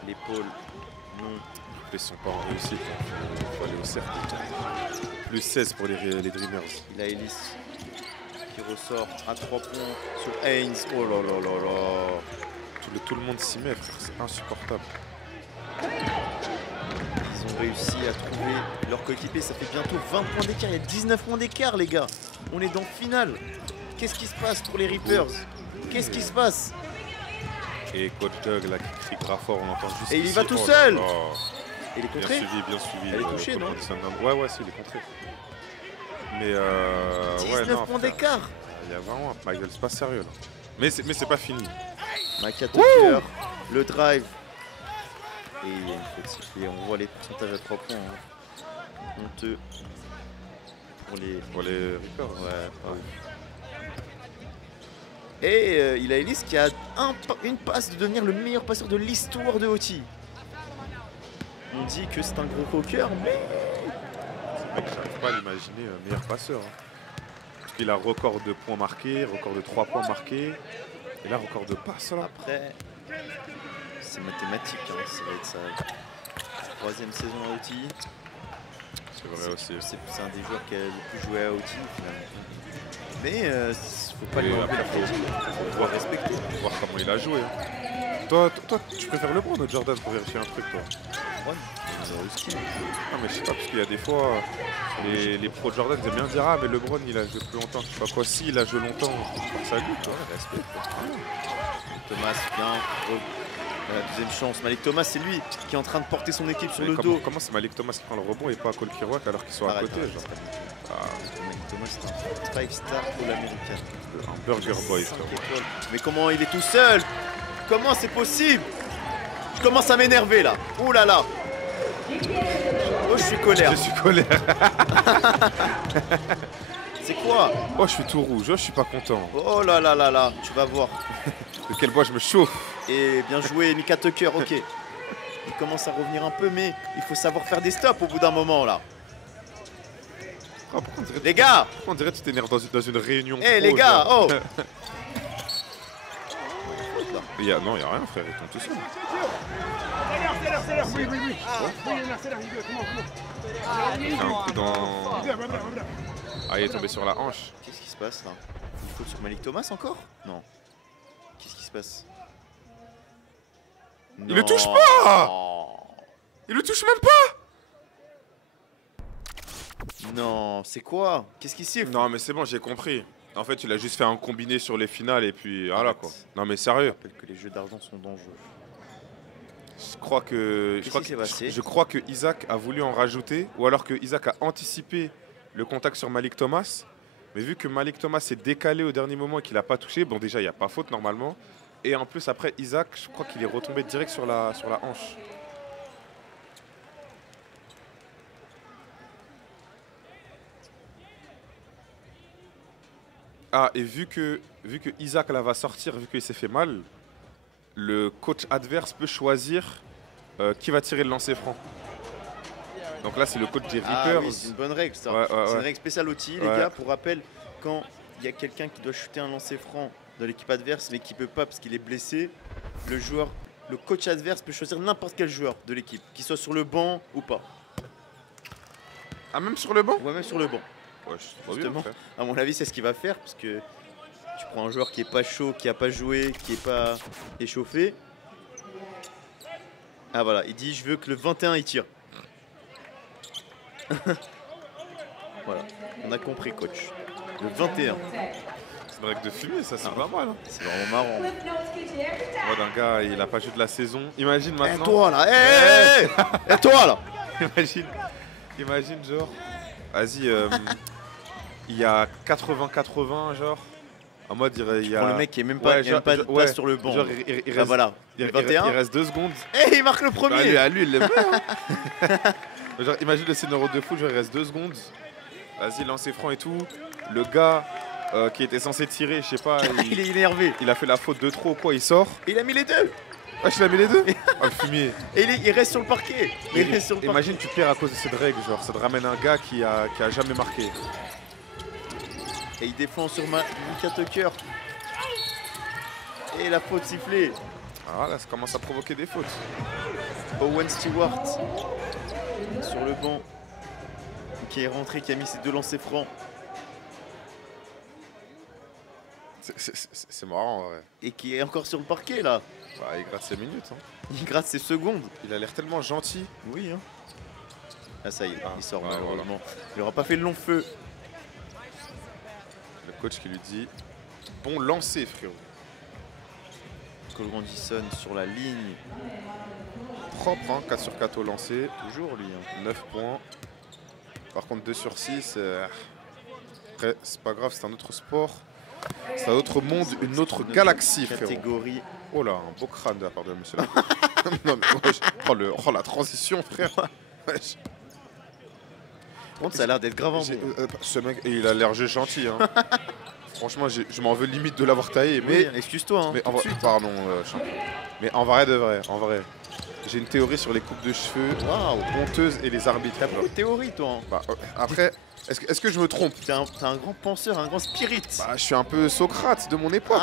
l'épaule, non. Les sont pas en réussite. Il faut aller au cercle. Plus 16 pour les Dreamers. Il a Ellis qui ressort à 3 points sur Haynes. Oh là là là là. Tout le monde s'y met, frère. C'est insupportable. Ils ont réussi à trouver leur coéquipier. Ça fait bientôt 20 points d'écart. Il y a 19 points d'écart, les gars. On est dans le final. Qu'est-ce qui se passe pour les Reapers? Qu'est-ce qui se passe? Et Coach Doug là qui crie grave fort, on entend juste. Et il y ici. va tout Oh là seul. là. Il est Bien contré. suivi. Elle est touchée, Cole non? Robinson. Ouais, si, il est contré. Mais 19 ouais, non, points frère. d'écart. Il y a vraiment un Michael, c'est pas sérieux là. Mais c'est pas fini. Micah Tucker, le drive. Et il y a une faute sifflée. On voit les pourcentages à 3 points. Hein. Honteux. Pour les... Pour les Reapers. Ouais, pas ouf. Et il a Ellis qui a une passe de devenir le meilleur passeur de l'histoire de OT. On dit que c'est un gros coqueur, mais... J'arrive pas à l'imaginer meilleur passeur. Parce qu'il a record de points marqués, record de 3 points marqués. Et là, record de passes là. Après, c'est mathématique, hein. Ça va être sa 3e saison à OT. C'est vrai aussi. C'est un des joueurs qui a le plus joué à OT finalement. Mais faut pas lui enlever la crédit. Faut pouvoir respecter. Faut voir comment il a joué. Toi, tu préfères LeBron ou Jordan pour vérifier un truc, toi? Ouais. Non, mais je sais pas, parce qu'il y a des fois, les pros de Jordan ils aiment bien dire ah, mais LeBron il a joué plus longtemps. Je sais pas quoi, si il a joué longtemps, ça goûte, toi. Respect, quoi. Thomas vient. La deuxième chance. Malik Thomas, c'est lui qui est en train de porter son équipe sur Mais le dos. Comment c'est Malik Thomas qui prend le rebond et pas Cole Kirouac alors qu'ils sont à côté, genre. Malik Thomas, c'est un 5-star all-américain. Un burger boy, ça. Mais comment il est tout seul? Comment c'est possible? Je commence à m'énerver là. Ouh là là. Oh, je suis colère. Je suis colère. C'est quoi? Oh, je suis tout rouge. Oh, je suis pas content. Oh là là là là. Tu vas voir. De quel bois je me chauffe. Et bien joué, Mika Tucker. Ok. Il commence à revenir un peu, mais il faut savoir faire des stops au bout d'un moment là. Oh, pourquoi on dirait Les gars! On dirait que tu t'énerves dans une réunion. Eh les gars! Oh! Non, il n'y a rien, frère, il tombe tout seul. Un coup dans... Ah, il est tombé sur la hanche. Qu'est-ce qui se passe là? Il faut sur Malik Thomas encore? Non. Qu'est-ce qui se passe? Il le touche pas! Il le touche même pas! Non, c'est quoi? Qu'est-ce qui siffle? Non, mais c'est bon, j'ai compris. En fait, il a juste fait un combiné sur les finales et puis voilà quoi. Non, mais sérieux. Je rappelle que les jeux d'argent sont dangereux. Je crois que je crois que Isaac a voulu en rajouter, ou alors que Isaac a anticipé le contact sur Malik Thomas. Mais vu que Malik Thomas s'est décalé au dernier moment et qu'il n'a pas touché, bon déjà il n'y a pas faute normalement. Et en plus après Isaac, je crois qu'il est retombé direct sur la hanche. Ah, et vu que Isaac là va sortir, vu qu'il s'est fait mal, le coach adverse peut choisir qui va tirer le lancer franc. Donc là, c'est le coach des Reapers. Oui, c'est une bonne règle ça. Ouais, c'est une règle spéciale OT, les gars. Pour rappel, quand il y a quelqu'un qui doit shooter un lancer franc dans l'équipe adverse, mais qui peut pas parce qu'il est blessé, le coach adverse peut choisir n'importe quel joueur de l'équipe, qu'il soit sur le banc ou pas. Ah, même sur le banc? Ouais, même sur le banc. Ouais, justement, à mon avis, c'est ce qu'il va faire parce que tu prends un joueur qui est pas chaud, qui a pas joué, qui est pas échauffé. Ah voilà, il dit je veux que le 21 il tire. Voilà, on a compris coach. Le 21. C'est une règle de fumier, ça c'est pas mal. Hein. C'est vraiment marrant. Moi d'un gars, il a pas joué de la saison. Imagine maintenant. Et toi là, et toi là. Imagine genre. Vas-y, il y a 80-80 genre. En mode il y a. Le mec qui est même pas, de place sur le banc. Genre, il reste, voilà. il reste 2 secondes. Et il marque le premier. Bah, lui il l'aime bien. Genre, imagine le scénario de foot, genre, il reste 2 secondes. Vas-y, lancer franc et tout. Le gars qui était censé tirer, je sais pas. Il est énervé. Il a fait la faute de trop, quoi, il sort. Et il a mis les deux. Ah, je l'ai mis les deux. Oh, le fumier. Et il reste sur le parquet. Imagine, tu perds à cause de cette règle, genre, ça te ramène un gars qui a jamais marqué. Et il défend sur Mika Tucker. Et la faute sifflée. Ah là, ça commence à provoquer des fautes. Owen Stewart sur le banc qui est rentré, qui a mis ses 2 lancers francs. C'est marrant, ouais. Et qui est encore sur le parquet là. Bah, il gratte ses minutes. Hein. Il gratte ses secondes. Il a l'air tellement gentil. Oui. Hein. Ah ça y est, il sort malheureusement. Voilà. Il n'aura pas fait le long feu. Le coach qui lui dit bon lancer, frérot. Cole Grandison sur la ligne. Propre, hein, 4 sur 4 au lancer. Toujours lui. Hein. 9 points. Par contre, 2 sur 6. Après, c'est pas grave, c'est un autre sport. C'est un autre monde, une autre galaxie, frérot. Catégorie. Oh là, un beau crâne de la part de monsieur là. Non, mais wesh. Oh, la transition, frère. Wesh. Par contre, ça a l'air d'être grave en bon. Ce mec, et il a l'air gentil. Hein. Franchement, je m'en veux limite de l'avoir taillé. Oui, excuse-toi. Hein, mais en vrai, pardon, champion. Mais en vrai de vrai, j'ai une théorie sur les coupes de cheveux honteuses et les arbitres. T'as beaucoup de théories, toi. Hein. Bah, après, est-ce que je me trompe? T'es un grand penseur, un grand spirit. Bah, je suis un peu Socrate de mon époque,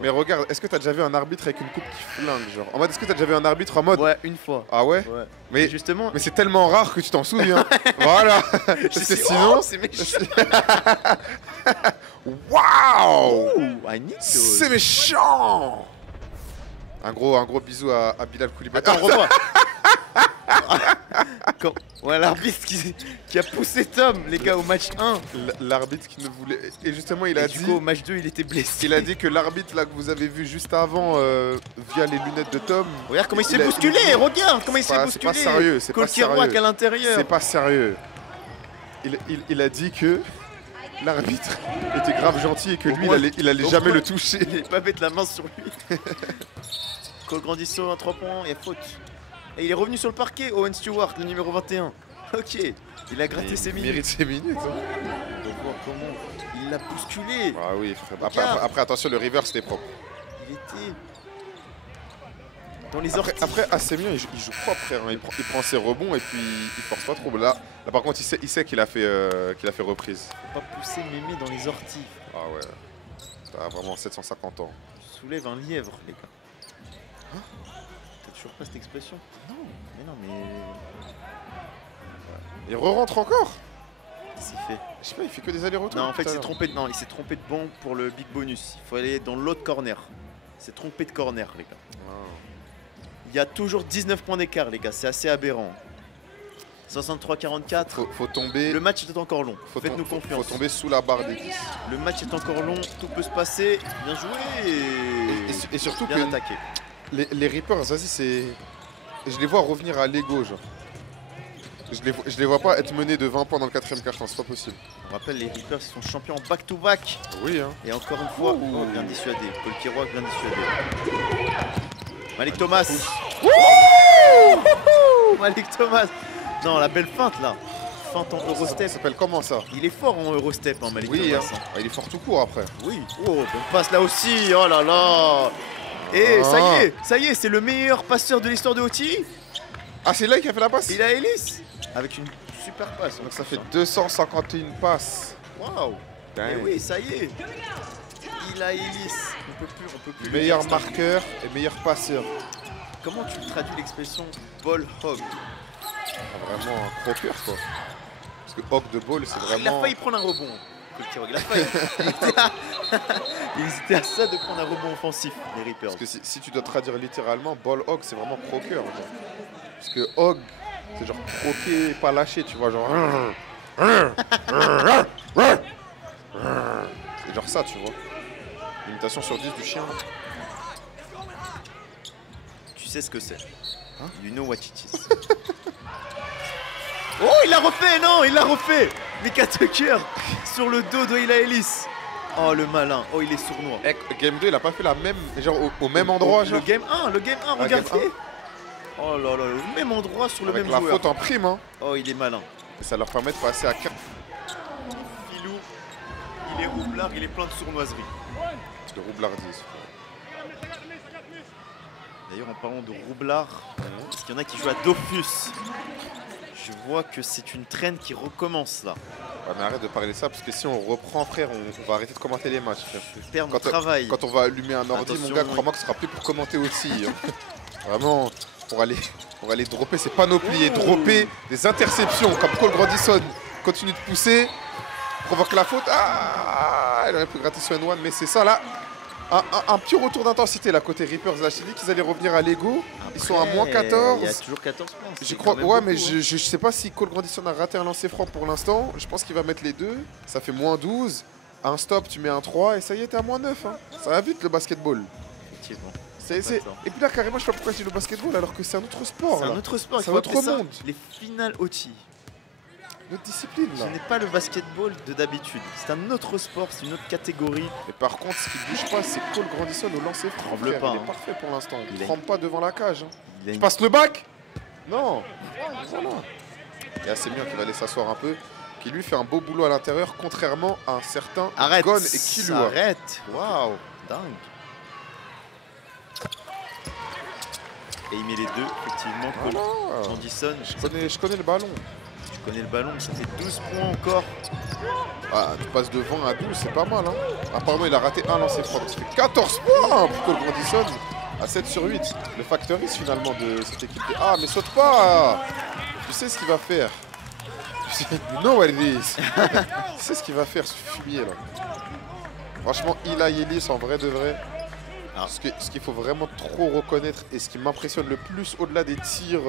mais regarde, est-ce que t'as déjà vu un arbitre avec une coupe qui flingue, genre? En mode, est-ce que t'as déjà vu un arbitre en mode? Ouais, une fois. Ah ouais? Ouais. Mais justement. Mais c'est tellement rare que tu t'en souviens. Voilà. Parce que sinon, c'est méchant. Waouh! C'est méchant. Un gros bisou à Bilal Koulibaly. Attends, revois. Ouais, l'arbitre qui a poussé Tom, les gars, au match 1. L'arbitre qui ne voulait... Et justement, il a dit... Du coup, au match 2, il était blessé. Il a dit que l'arbitre là que vous avez vu juste avant, via les lunettes de Tom... Regarde comment il s'est bousculé, regarde comment il s'est bousculé. C'est pas sérieux, c'est pas sérieux. à l'intérieur. C'est pas sérieux. Il a dit que l'arbitre était grave gentil et que lui, il allait jamais le toucher. Il allait pas mettre la main sur lui. Cole Grandisso, 3 points, il y a faute. Et il est revenu sur le parquet, Owen Stewart, le numéro 21. Ok, il a gratté ses minutes. Il mérite ses minutes. Hein. On voit comment il l'a bousculé. Ah oui, après attention, le river c'était propre. Il était dans les orties. Après Assemien, il joue propre, frère. Il prend ses rebonds et puis il force pas trop. Là par contre, il sait qu'il a fait reprise. Faut pas pousser Mémé dans les orties. Ah ouais. T'as vraiment 750 ans. Soulève un lièvre, les gars. Hein? T'as toujours pas cette expression? Non, mais... Il re-rentre encore? Qu'est-ce qu'il fait? Je sais pas, il fait que des allers-retours. Non, en fait, il s'est trompé de banc pour le big bonus. Il faut aller dans l'autre corner. Il s'est trompé de corner, les gars. Il y a toujours 19 points d'écart, les gars. C'est assez aberrant. 63-44. Faut tomber. Le match est encore long. Faites-nous confiance. Faut tomber sous la barre des 10. Le match est encore long. Tout peut se passer. Bien joué. Et surtout bien que attaqué. Les Reapers, vas-y, c'est... Je les vois revenir à l'ego, genre. Je les vois pas être menés de 20 points dans le 4ème quart, c'est pas possible. On rappelle, les Reapers sont champions back-to-back. Oui, hein. Et encore une fois, bien dissuadé. Paul Kiroak bien dissuadé. Malik Thomas. Malik Thomas. Non, la belle feinte, là. Feinte en Eurostep. Ça s'appelle comment, ça? Il est fort en Eurostep, hein, Malik oui, Thomas. Hein. Il est fort tout court, après. Oui. Oh, bonne passe là aussi. Oh là là. Et ça y est, c'est le meilleur passeur de l'histoire de OT. Ah, c'est là qui a fait la passe? Il a Ellis avec une super passe. Donc ça fait 251 passes. Waouh. Et oui, ça y est. Il a Ellis. On peut plus. Meilleur marqueur et meilleur passeur. Comment tu traduis l'expression ball hog? Vraiment un croqueur, quoi. Parce que hog de ball, c'est vraiment... Il a failli prendre un rebond. Il a failli. Il hésitait à ça de prendre un rebond offensif, les Reapers. Parce que si tu dois traduire littéralement, ball hog, c'est vraiment croqueur. Genre. Parce que hog, c'est genre croquer, pas lâcher, tu vois, genre... C'est genre ça, tu vois. Imitation sur 10 du chien. Tu sais ce que c'est. Hein? You know what it is. Oh, il l'a refait, non, il l'a refait. Mika Tucker sur le dos de Ila Ellis. Oh, le malin. Oh, il est sournois. Game 2, il a pas fait la même, genre au même endroit, genre. Le game 1, regardez. Oh là là, au même endroit sur le même joueur. Avec la faute en prime, hein. Oh, il est malin. Et ça leur permet de passer à 4. Filou, il est roublard, il est plein de sournoiserie. De roublardise. D'ailleurs, en parlant de roublard, parce qu'il y en a qui jouent à Dofus. Je vois que c'est une traîne qui recommence là. Ouais, mais arrête de parler de ça parce que si on reprend, frère, on va arrêter de commenter les matchs, frère. Je perds mon travail. Quand on va allumer un ordi, mon gars, crois-moi que ce sera plus pour commenter aussi. Hein. Vraiment, pour aller dropper ses panoplies et dropper des interceptions comme Cole Grandison. Continue de pousser, provoque la faute. Ah, elle aurait pu gratter sur N1, mais c'est ça là. Un petit retour d'intensité là côté Reapers. Là, je t'ai dit qu'ils allaient revenir à l'ego. Ils sont à moins 14. Il y a toujours 14 points. Je crois, ouais, mais je sais pas si Cole Grandison a raté un lancer franc pour l'instant. Je pense qu'il va mettre les deux. Ça fait moins 12. Un stop, tu mets un 3 et ça y est, t'es à moins 9. Hein. Ça va vite le basketball. Effectivement. Et puis là, carrément, je sais pas pourquoi je dis le basketball alors que c'est un autre sport. C'est un autre sport. C'est un autre monde. Les finales OT. Notre discipline là. Ce n'est pas le basketball de d'habitude. C'est un autre sport, c'est une autre catégorie. Et par contre, ce qui ne bouge pas, c'est Cole Grandison au lancer franc. Il est parfait pour l'instant. Il ne tremble pas devant la cage. Je passe le bac. Non. Voilà. Et c'est bien qu'il va aller s'asseoir un peu. qui lui fait un beau boulot à l'intérieur, contrairement à un certain Arrête. Gon et Killua. Arrête. Waouh. Dingue. Et il met les deux, effectivement. Voilà. Anderson, Je connais le ballon. tu connais le ballon, ça fait 12 points encore. Ah, tu passes de 20 à 12, c'est pas mal. Hein. Ah, pardon, il a raté un lancer franc. Ça fait 14 points pour Cole Grandison à 7 sur 8. Le factoris finalement de cette équipe. Ah, mais saute pas. Tu sais ce qu'il va faire. You know what it is. Tu sais ce qu'il va faire, ce fumier là. Franchement, Eli Ellis en vrai de vrai. Ah. Ce qu'il faut vraiment trop reconnaître et ce qui m'impressionne le plus au-delà des tirs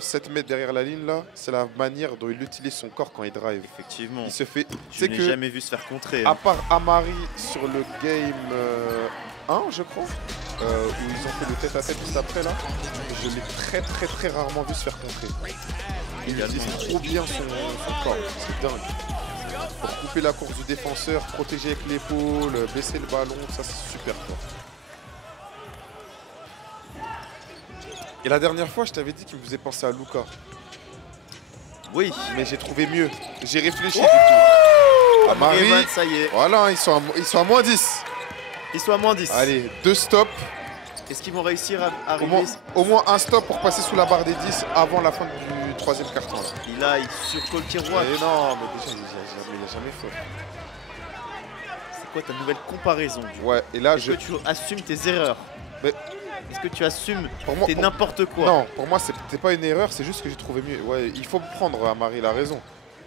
7 mètres derrière la ligne là, c'est la manière dont il utilise son corps quand il drive. Effectivement. Il se fait. Je n'ai jamais vu se faire contrer. À part Amari sur le game 1, je crois, où ils ont fait le tête-à-tête juste après là, je l'ai très rarement vu se faire contrer. Il utilise trop bien son corps, c'est dingue. Pour couper la course du défenseur, protéger avec l'épaule, baisser le ballon, ça c'est super fort. Et la dernière fois, je t'avais dit qu'il me faisait penser à Luka. Oui. Mais j'ai trouvé mieux. J'ai réfléchi du tout. Amari, Evan, ça y est. voilà, ils sont à moins 10. Ils sont à moins 10. Allez, 2 stops. Est-ce qu'ils vont réussir à arriver Au moins un stop pour passer sous la barre des 10 avant la fin du 3e carton. Là. Il sur Colqueroy. Et non, mais déjà, il n'a jamais faute. C'est quoi ta nouvelle comparaison? Ouais, et là, Est-ce que tu assumes tes erreurs? Mais... Est-ce que tu assumes pour n'importe quoi? Non, pour moi, c'est pas une erreur, c'est juste que j'ai trouvé mieux. Ouais, il faut prendre, Amari, il a raison.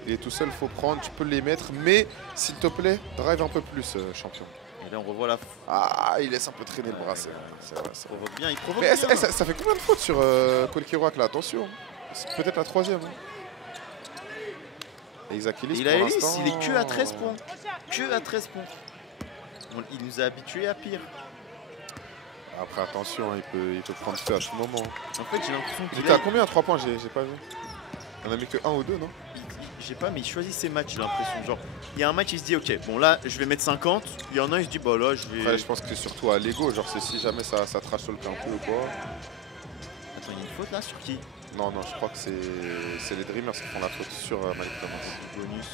Il est tout seul, il faut prendre, tu peux les mettre, mais s'il te plaît, drive un peu plus, champion. Et là, on revoit la. Ah, il laisse un peu traîner le bras, c'est vrai. Il provoque bien, il provoque Mais bien. ça fait combien de fautes sur Colqueroy là? Attention, c'est peut-être la 3e. Hein. Et Isaac Ellis, Il a pour Ellis, l'instant... il est que à 13 points. Que à 13 points. Il nous a habitués à pire. Après, attention, il peut prendre feu à tout moment. En fait, j'ai l'impression Il qu'il était à combien à 3 points? J'ai pas vu. On a mis que 1 ou 2, non? Je sais pas, mais il choisit ses matchs, j'ai l'impression. Genre, il y a un match, il se dit, ok, bon là, je vais mettre 50. Il y en a, il se dit, bah là, je vais. Après, je pense que c'est surtout à l'ego. Genre, c'est si jamais ça trash sur le camp ou quoi. Attends, il y a une faute là sur qui? Non, je crois que c'est les Dreamers qui font la faute sur Malik Thomas. Bonus.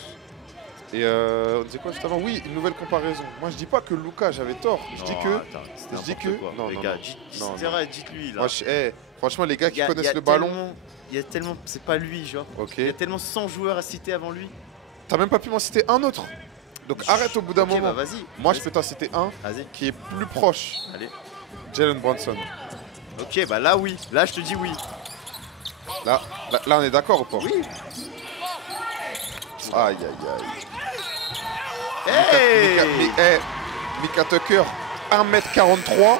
Et on disait quoi juste avant? Oui, une nouvelle comparaison. Moi, je dis pas que Luka, j'avais tort. Je dis que. Je dis que. Non, les non, gars, non. dites-lui là. Moi, franchement, les gars qui connaissent le ballon. Il y a tellement. C'est pas lui, genre. Ok. Il y a tellement 100 joueurs à citer avant lui. T'as même pas pu m'en citer un autre. Donc arrête au bout d'un moment. Bah, vas-y. Moi, je peux t'en citer un qui est plus proche. Allez. Jalen Brunson. Ok, bah là, oui. Là, je te dis oui. Là, on est d'accord ou pas? Oui. Aïe. Hey Mika Tucker, 1m43.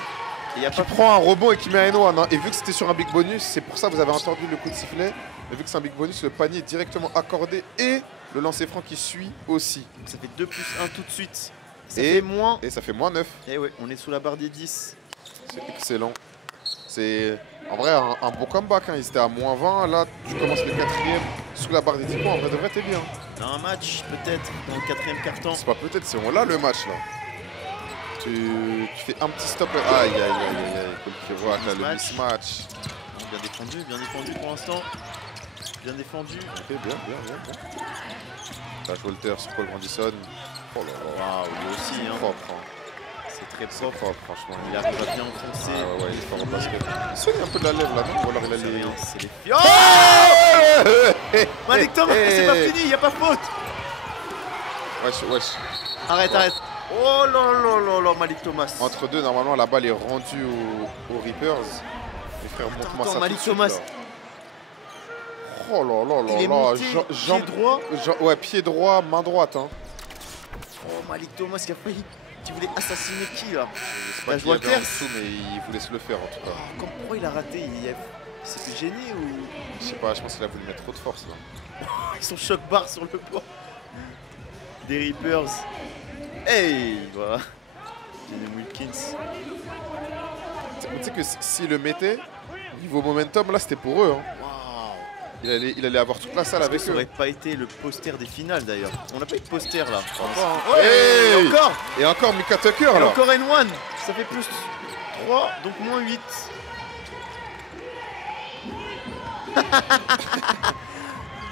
Qui prend un rebond et qui met un one. Hein. Et vu que c'était sur un big bonus, c'est pour ça que vous avez entendu le coup de sifflet. Mais vu que c'est un big bonus, le panier est directement accordé et le lancer franc qui suit aussi. Donc ça fait 2 plus 1 tout de suite. Fait moins. Et ça fait moins 9. Et ouais, on est sous la barre des 10. C'est excellent. C'est en vrai un bon comeback. Hein. Ils étaient à moins 20. Là, tu commences le 4e sous la barre des 10 points. En vrai, de vrai, t'es bien. Dans un match, peut-être, dans le 4e quart-temps. C'est pas peut-être, c'est on l'a le match là. Tu fais un petit stop. Aïe. Tu vois, t'as le mismatch. Bien défendu pour l'instant. Bien défendu. Ok, bien. T'as Walter sur Cole Grandison. Oh là là. Waouh, lui aussi. C'est hein. propre. Hein. C'est très C'est propre, franchement. Il arrive à bien enfoncer. Ah ouais, il est fort en basket. Il soigne un peu de la lèvre là, non? Ou alors il a C'est les. rien, c'est les filles. Oh Malik Thomas, c'est pas fini, y a pas faute. Wesh. Arrête. Oh là, Malik Thomas. Entre deux, normalement, la balle est rendue aux Reapers. Les frères, montre-moi ça. Malik tout de Thomas. suite, là. Oh là. Il est monté, pied droit. Ouais, pied droit, main droite. Hein. Oh, Malik Thomas qui a failli. Qui voulait assassiner qui là? C'est pas La qu'il y avait Walter. en dessous, mais il voulait se le faire en tout cas. Pourquoi il a raté? Il s'est fait gêner ou. Je sais pas, je pense qu'il a voulu mettre trop de force là. Ils sont choc barre sur le poids. Des Reapers. Hey, voilà. Jalen Wilkins. Tu sais que s'il le mettait, niveau momentum, là c'était pour eux. Hein. Waouh. Il allait avoir toute la salle avec ça eux. aurait pas été le poster des finales d'ailleurs. On n'a pas eu de poster là. Hey Et encore. Et encore Mika Tucker Et là. encore N1. Ça fait plus 3, donc moins 8.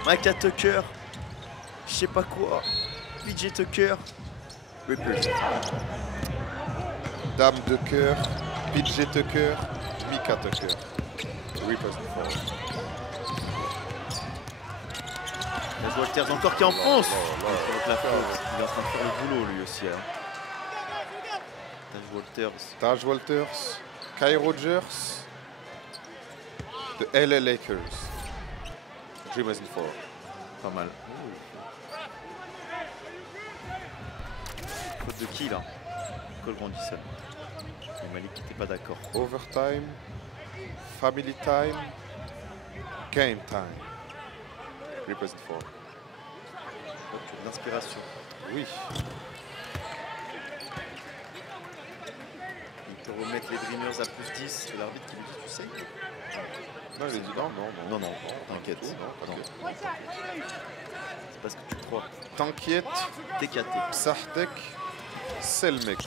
Mika Tucker. je sais pas quoi. PJ Tucker. Rippers. Dame de cœur, PJ Tucker, Mika Tucker. Rippers and Fall. Les Walters encore qui enfonce. Avec la faute. Il est en train de faire le boulot lui aussi. Hein. Taj Walters. Taj Walters, Kai Rogers, de LA Lakers. Dreamers in 4. Pas mal. Faute de qui là? Cole Grandison. Et Malik qui n'était pas d'accord. Overtime, Family Time, Game Time. Represent 4. Retour d'inspiration. Oui. Il peut remettre les Dreamers à plus 10. C'est l'arbitre qui lui dit, tu sais? Non, il a dit non. Non, t'inquiète. Non, Non. C'est pas ce que tu crois. T'inquiète, TKT. Psartek, Selmek.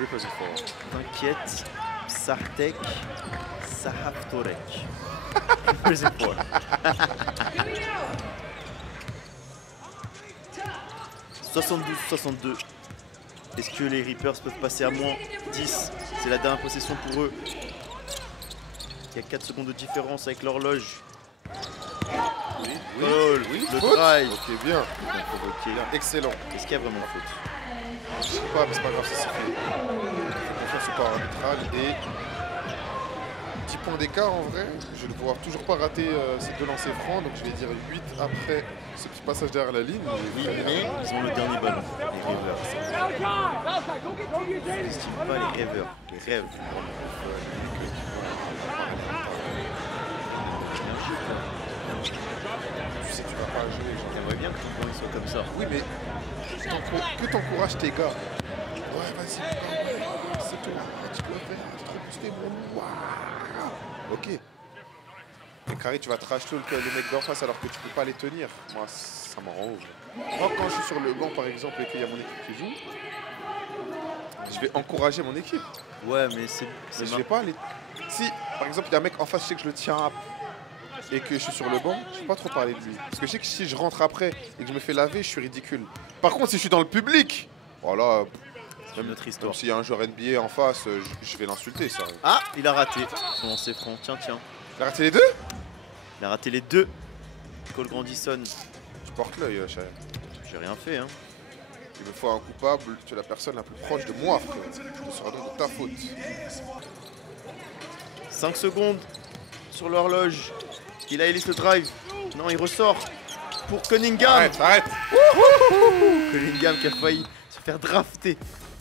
Represent 4. T'inquiète, Sartek, Sahaftorek. Represent 4. 72-62. Est-ce que les Reapers peuvent passer à moins 10? C'est la dernière possession pour eux. Il y a 4 secondes de différence avec l'horloge. Cole, le faute. drive. Ok, bien. Provoqué. Excellent. Est-ce qu'il y a vraiment faute? Je sais pas, mais c'est pas grave, ça s'est fait. Fais confiance au corps arbitral et 10 points d'écart en vrai. Je ne vais pouvoir toujours pas rater ces deux lancers francs, donc je vais dire 8 après ce petit passage derrière la ligne. Oui, mais ils ont le dernier ballon, les rêveurs. Je n'estime pas les rêveurs, les rêves. Tu sais que tu vas pas jouer. J'aimerais bien que ton point soit comme ça. Oui, mais que t'encourages tes gars. Ouais, vas-y, c'est toi, tu peux le faire, tu peux booster mon. Waouh. Ok. Et Carré, tu vas trash tout le mec d'en face alors que tu peux pas les tenir. Moi, ça m'arrange. Moi, quand je suis sur le banc, par exemple, et qu'il y a mon équipe qui joue, je vais encourager mon équipe. Ouais, mais c'est Mais je vais pas aller. Si, par exemple, il y a un mec en face, je sais que je le tiens et que je suis sur le banc, je vais pas trop parler de lui. Parce que je sais que si je rentre après et que je me fais laver, je suis ridicule. Par contre, si je suis dans le public, voilà, c'est comme notre histoire. donc s'il y a un joueur NBA en face, je vais l'insulter, ça. Ah, il a raté son lancer franc. Tiens. Il a raté les deux? Il a raté les deux. Cole Grandison. Tu portes l'œil, Chaël. J'ai rien fait, hein. Il me faut un coupable, tu es la personne la plus proche de moi, frère. Ce sera donc de ta faute. 5 secondes sur l'horloge. Il a élise le drive. Non, il ressort pour Cunningham. Arrête. Cunningham qui a failli se faire drafter.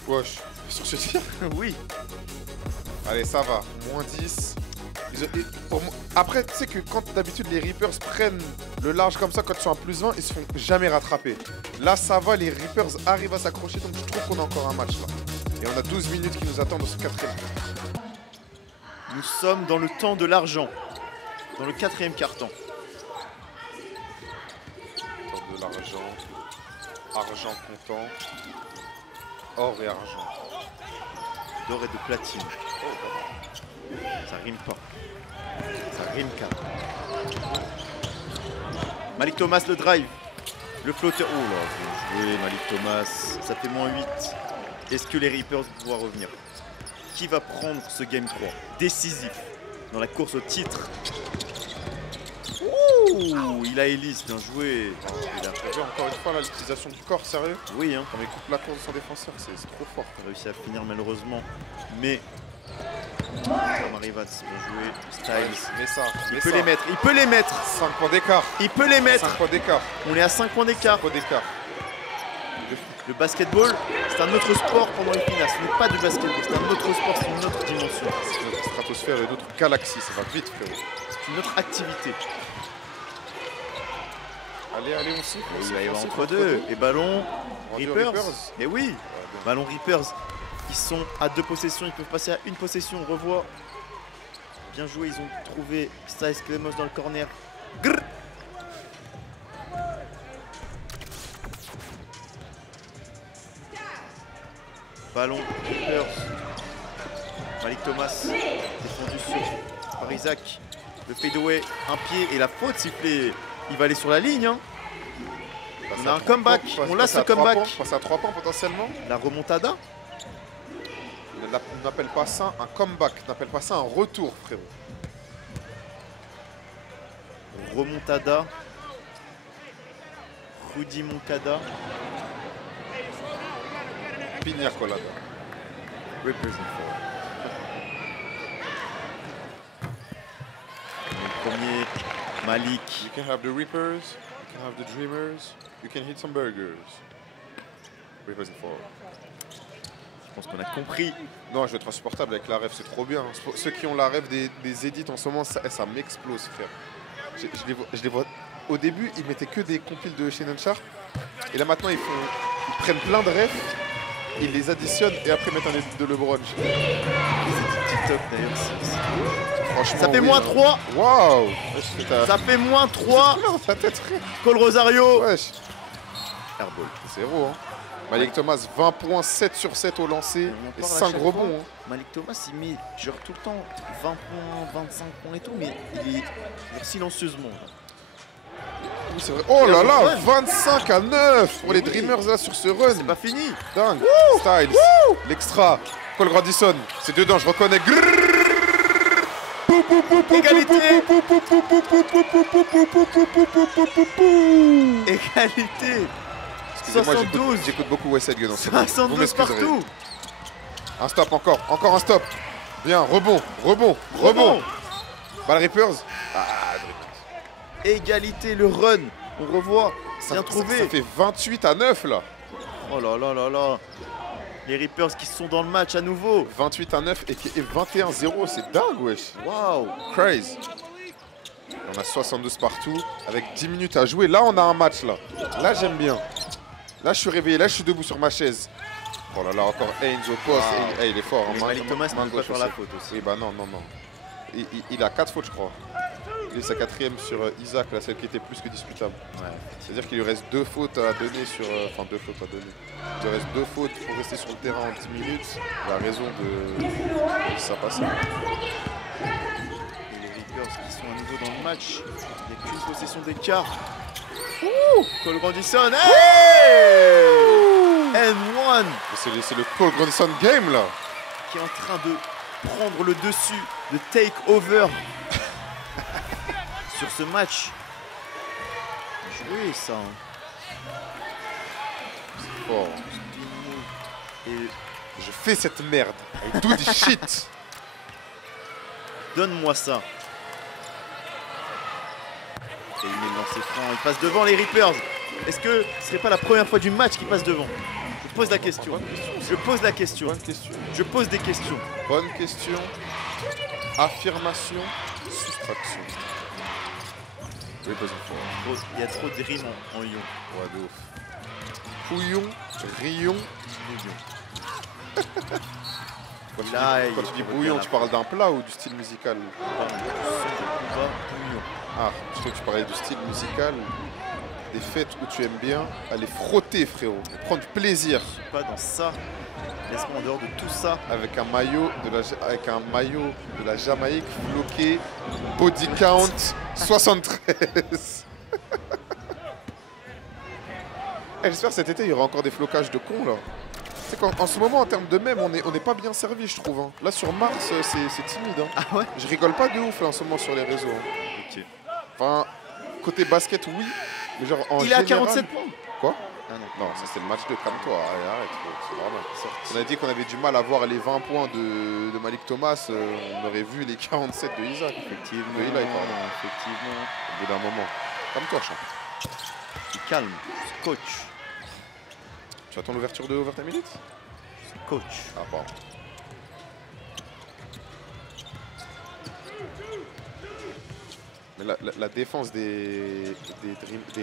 Wesh, sur ce tir? Oui. Allez, ça va. Moins 10. Après, tu sais que quand d'habitude les Reapers prennent le large comme ça, quand ils sont à plus 20, ils se font jamais rattraper. Là, ça va, les Reapers arrivent à s'accrocher, donc je trouve qu'on a encore un match là. Et on a 12 minutes qui nous attendent dans ce quatrième. Nous sommes dans le temps de l'argent. Dans le quatrième quart-temps. Temps de l'argent. Argent comptant. Or et argent. D'or et de platine. Ça rime pas. Ça rime pas. Malik Thomas le drive. Le flotteur. Oh là, bien joué Malik Thomas. Ça fait moins 8. Est-ce que les Reapers vont pouvoir revenir? Qui va prendre ce Game 3 décisif dans la course au titre? Ouh, il a Elise, bien joué. Il a prévu encore une fois l'utilisation du corps, sérieux? Oui, hein. Quand il coupe la course de son défenseur, c'est trop fort. Il a réussi à finir malheureusement. Mais Marivats, bien joué. Styles. Mais ça, Il peut les mettre. Il peut les mettre. 5 points d'écart. Il peut les mettre. 5 points d'écart. On est à 5 points d'écart. 5 points d'écart. Le basketball, c'est un autre sport pendant les finales. Ce n'est pas du basketball, c'est un autre sport, c'est une autre dimension. C'est notre stratosphère et d'autres galaxies, ça va vite, frérot. C'est une autre activité. Allez, on siffle. Il va y avoir entre deux. Et ballon, Reapers. Et oui, ballon Reapers. Ils sont à 2 possessions, ils peuvent passer à 1 possession. On revoit. Bien joué, ils ont trouvé Styles Clemos dans le corner. Grrr. Ballon, Reapers. Malik Thomas, défendu par Isaac. Le fadeaway, un pied et la faute sifflée. Il va aller sur la ligne. Hein. On a un comeback. On l'a ce comeback. Passer à 3 points potentiellement. La remontada. N'appelle pas ça un comeback. N'appelle pas ça un retour, frérot. Remontada. Rudy Moncada. Pina colada. Represent for. Le premier, Malik. You can have the Reapers, you can have the Dreamers, you can hit some burgers. Represent for. Je pense qu'on a compris. Non, je vais être insupportable avec la ref, c'est trop bien. Ceux qui ont la ref des edits en ce moment, ça m'explose, frère. Je les vois. Au début, ils mettaient que des compiles de Shannon Sharp. Et là, maintenant, ils prennent plein de refs, ils les additionnent et après mettent un edit de LeBron. TikTok d'ailleurs. Franchement, Ça fait oui, moins hein. 3. Waouh. Ça fait moins 3. Ta tête, frère. Cole Rosario. Wesh. Airball. 0, hein. Malik Thomas, 20 points, 7 sur 7 au lancer et 5 rebonds. Hein. Malik Thomas, il met genre tout le temps 20 points, 25 points et tout, mais il est silencieusement. Oui, c'est vrai. Oh là là, 25 à 9 pour les Dreamers là sur ce run. C'est pas fini. Dingue. Styles, l'extra. Cole Grandison, c'est dedans, je reconnais. Égalité. Égalité. 72. J'écoute beaucoup Westside Gun. 72 partout. Un stop encore, encore un stop. Bien, rebond. Ball Reapers. Ah, Égalité, le run. On revoit. Bien trouvé. Ça fait 28 à 9 là. Oh là là là là. Les Reapers qui sont dans le match à nouveau. 28 à 9 et 21-0, c'est dingue, wesh. Waouh. Crazy. On a 72 partout avec 10 minutes à jouer. Là, on a un match là. Là, j'aime bien. Là, je suis réveillé. Là, je suis debout sur ma chaise. Oh là là, encore Haynes au poste. Wow. Il est fort. Mais Malik Thomas ne peut pas faire la faute aussi. Oui, bah non. Il a 4 fautes, je crois. Il est sa 4e sur Isaac, là, celle qui était plus que discutable. Ouais. C'est-à-dire qu'il lui reste 2 fautes à donner sur... Enfin, 2 fautes à donner. Il lui reste 2 fautes pour rester sur le terrain en 10 minutes. Il a raison de ça passer. Et les Reapers qui sont à nouveau dans le match. Il n'y a qu'une possession d'écart. Cole Grandison. Hey N1. C'est le Cole Grandison game, là. Qui est en train de prendre le dessus, de take over sur ce match. Joué ça. C'est fort. Et je fais cette merde. I do this shit. Donne-moi ça. Et il met le lancer franc. Il passe devant les Reapers. Est-ce que ce serait pas la première fois du match qu'il passe devant? Je pose la question. Je pose la question. Bonne question. Je pose des questions. Bonne question. Affirmation. Soustraction. Il y a trop de rimes en ion. Ouais, de ouf. Pouillon, rion, bouillon. Quand tu dis bouillon, tu parles d'un plat ou du style musical? Ah, je crois que tu parlais du style musical. Des fêtes où tu aimes bien aller frotter, frérot, prendre plaisir. Je suis pas dans ça. Laisse-moi en dehors de tout ça. Avec un maillot de la Jamaïque bloqué, body count 73. J'espère cet été il y aura encore des flocages de cons là. C'est qu'en ce moment en termes de mèmes on n'est pas bien servi je trouve. Hein. Là sur Mars c'est timide. Hein. Ah ouais. Je rigole pas de ouf là, en ce moment sur les réseaux. Hein. Ok. Enfin côté basket oui. Mais genre en il est à général... 47 points. Quoi? Ah non. Non, ça c'est le match 2, calme-toi, arrête, c'est normal. On a dit qu'on avait du mal à voir les 20 points de Malik Thomas, on aurait vu les 47 de Isaac. Effectivement, de Eli, pardon. effectivement. Au bout d'un moment. Calme-toi, champ. Il calme, c'est coach. Tu attends l'ouverture de Overtime Minute? C'est coach. Ah, pardon. Mais la défense des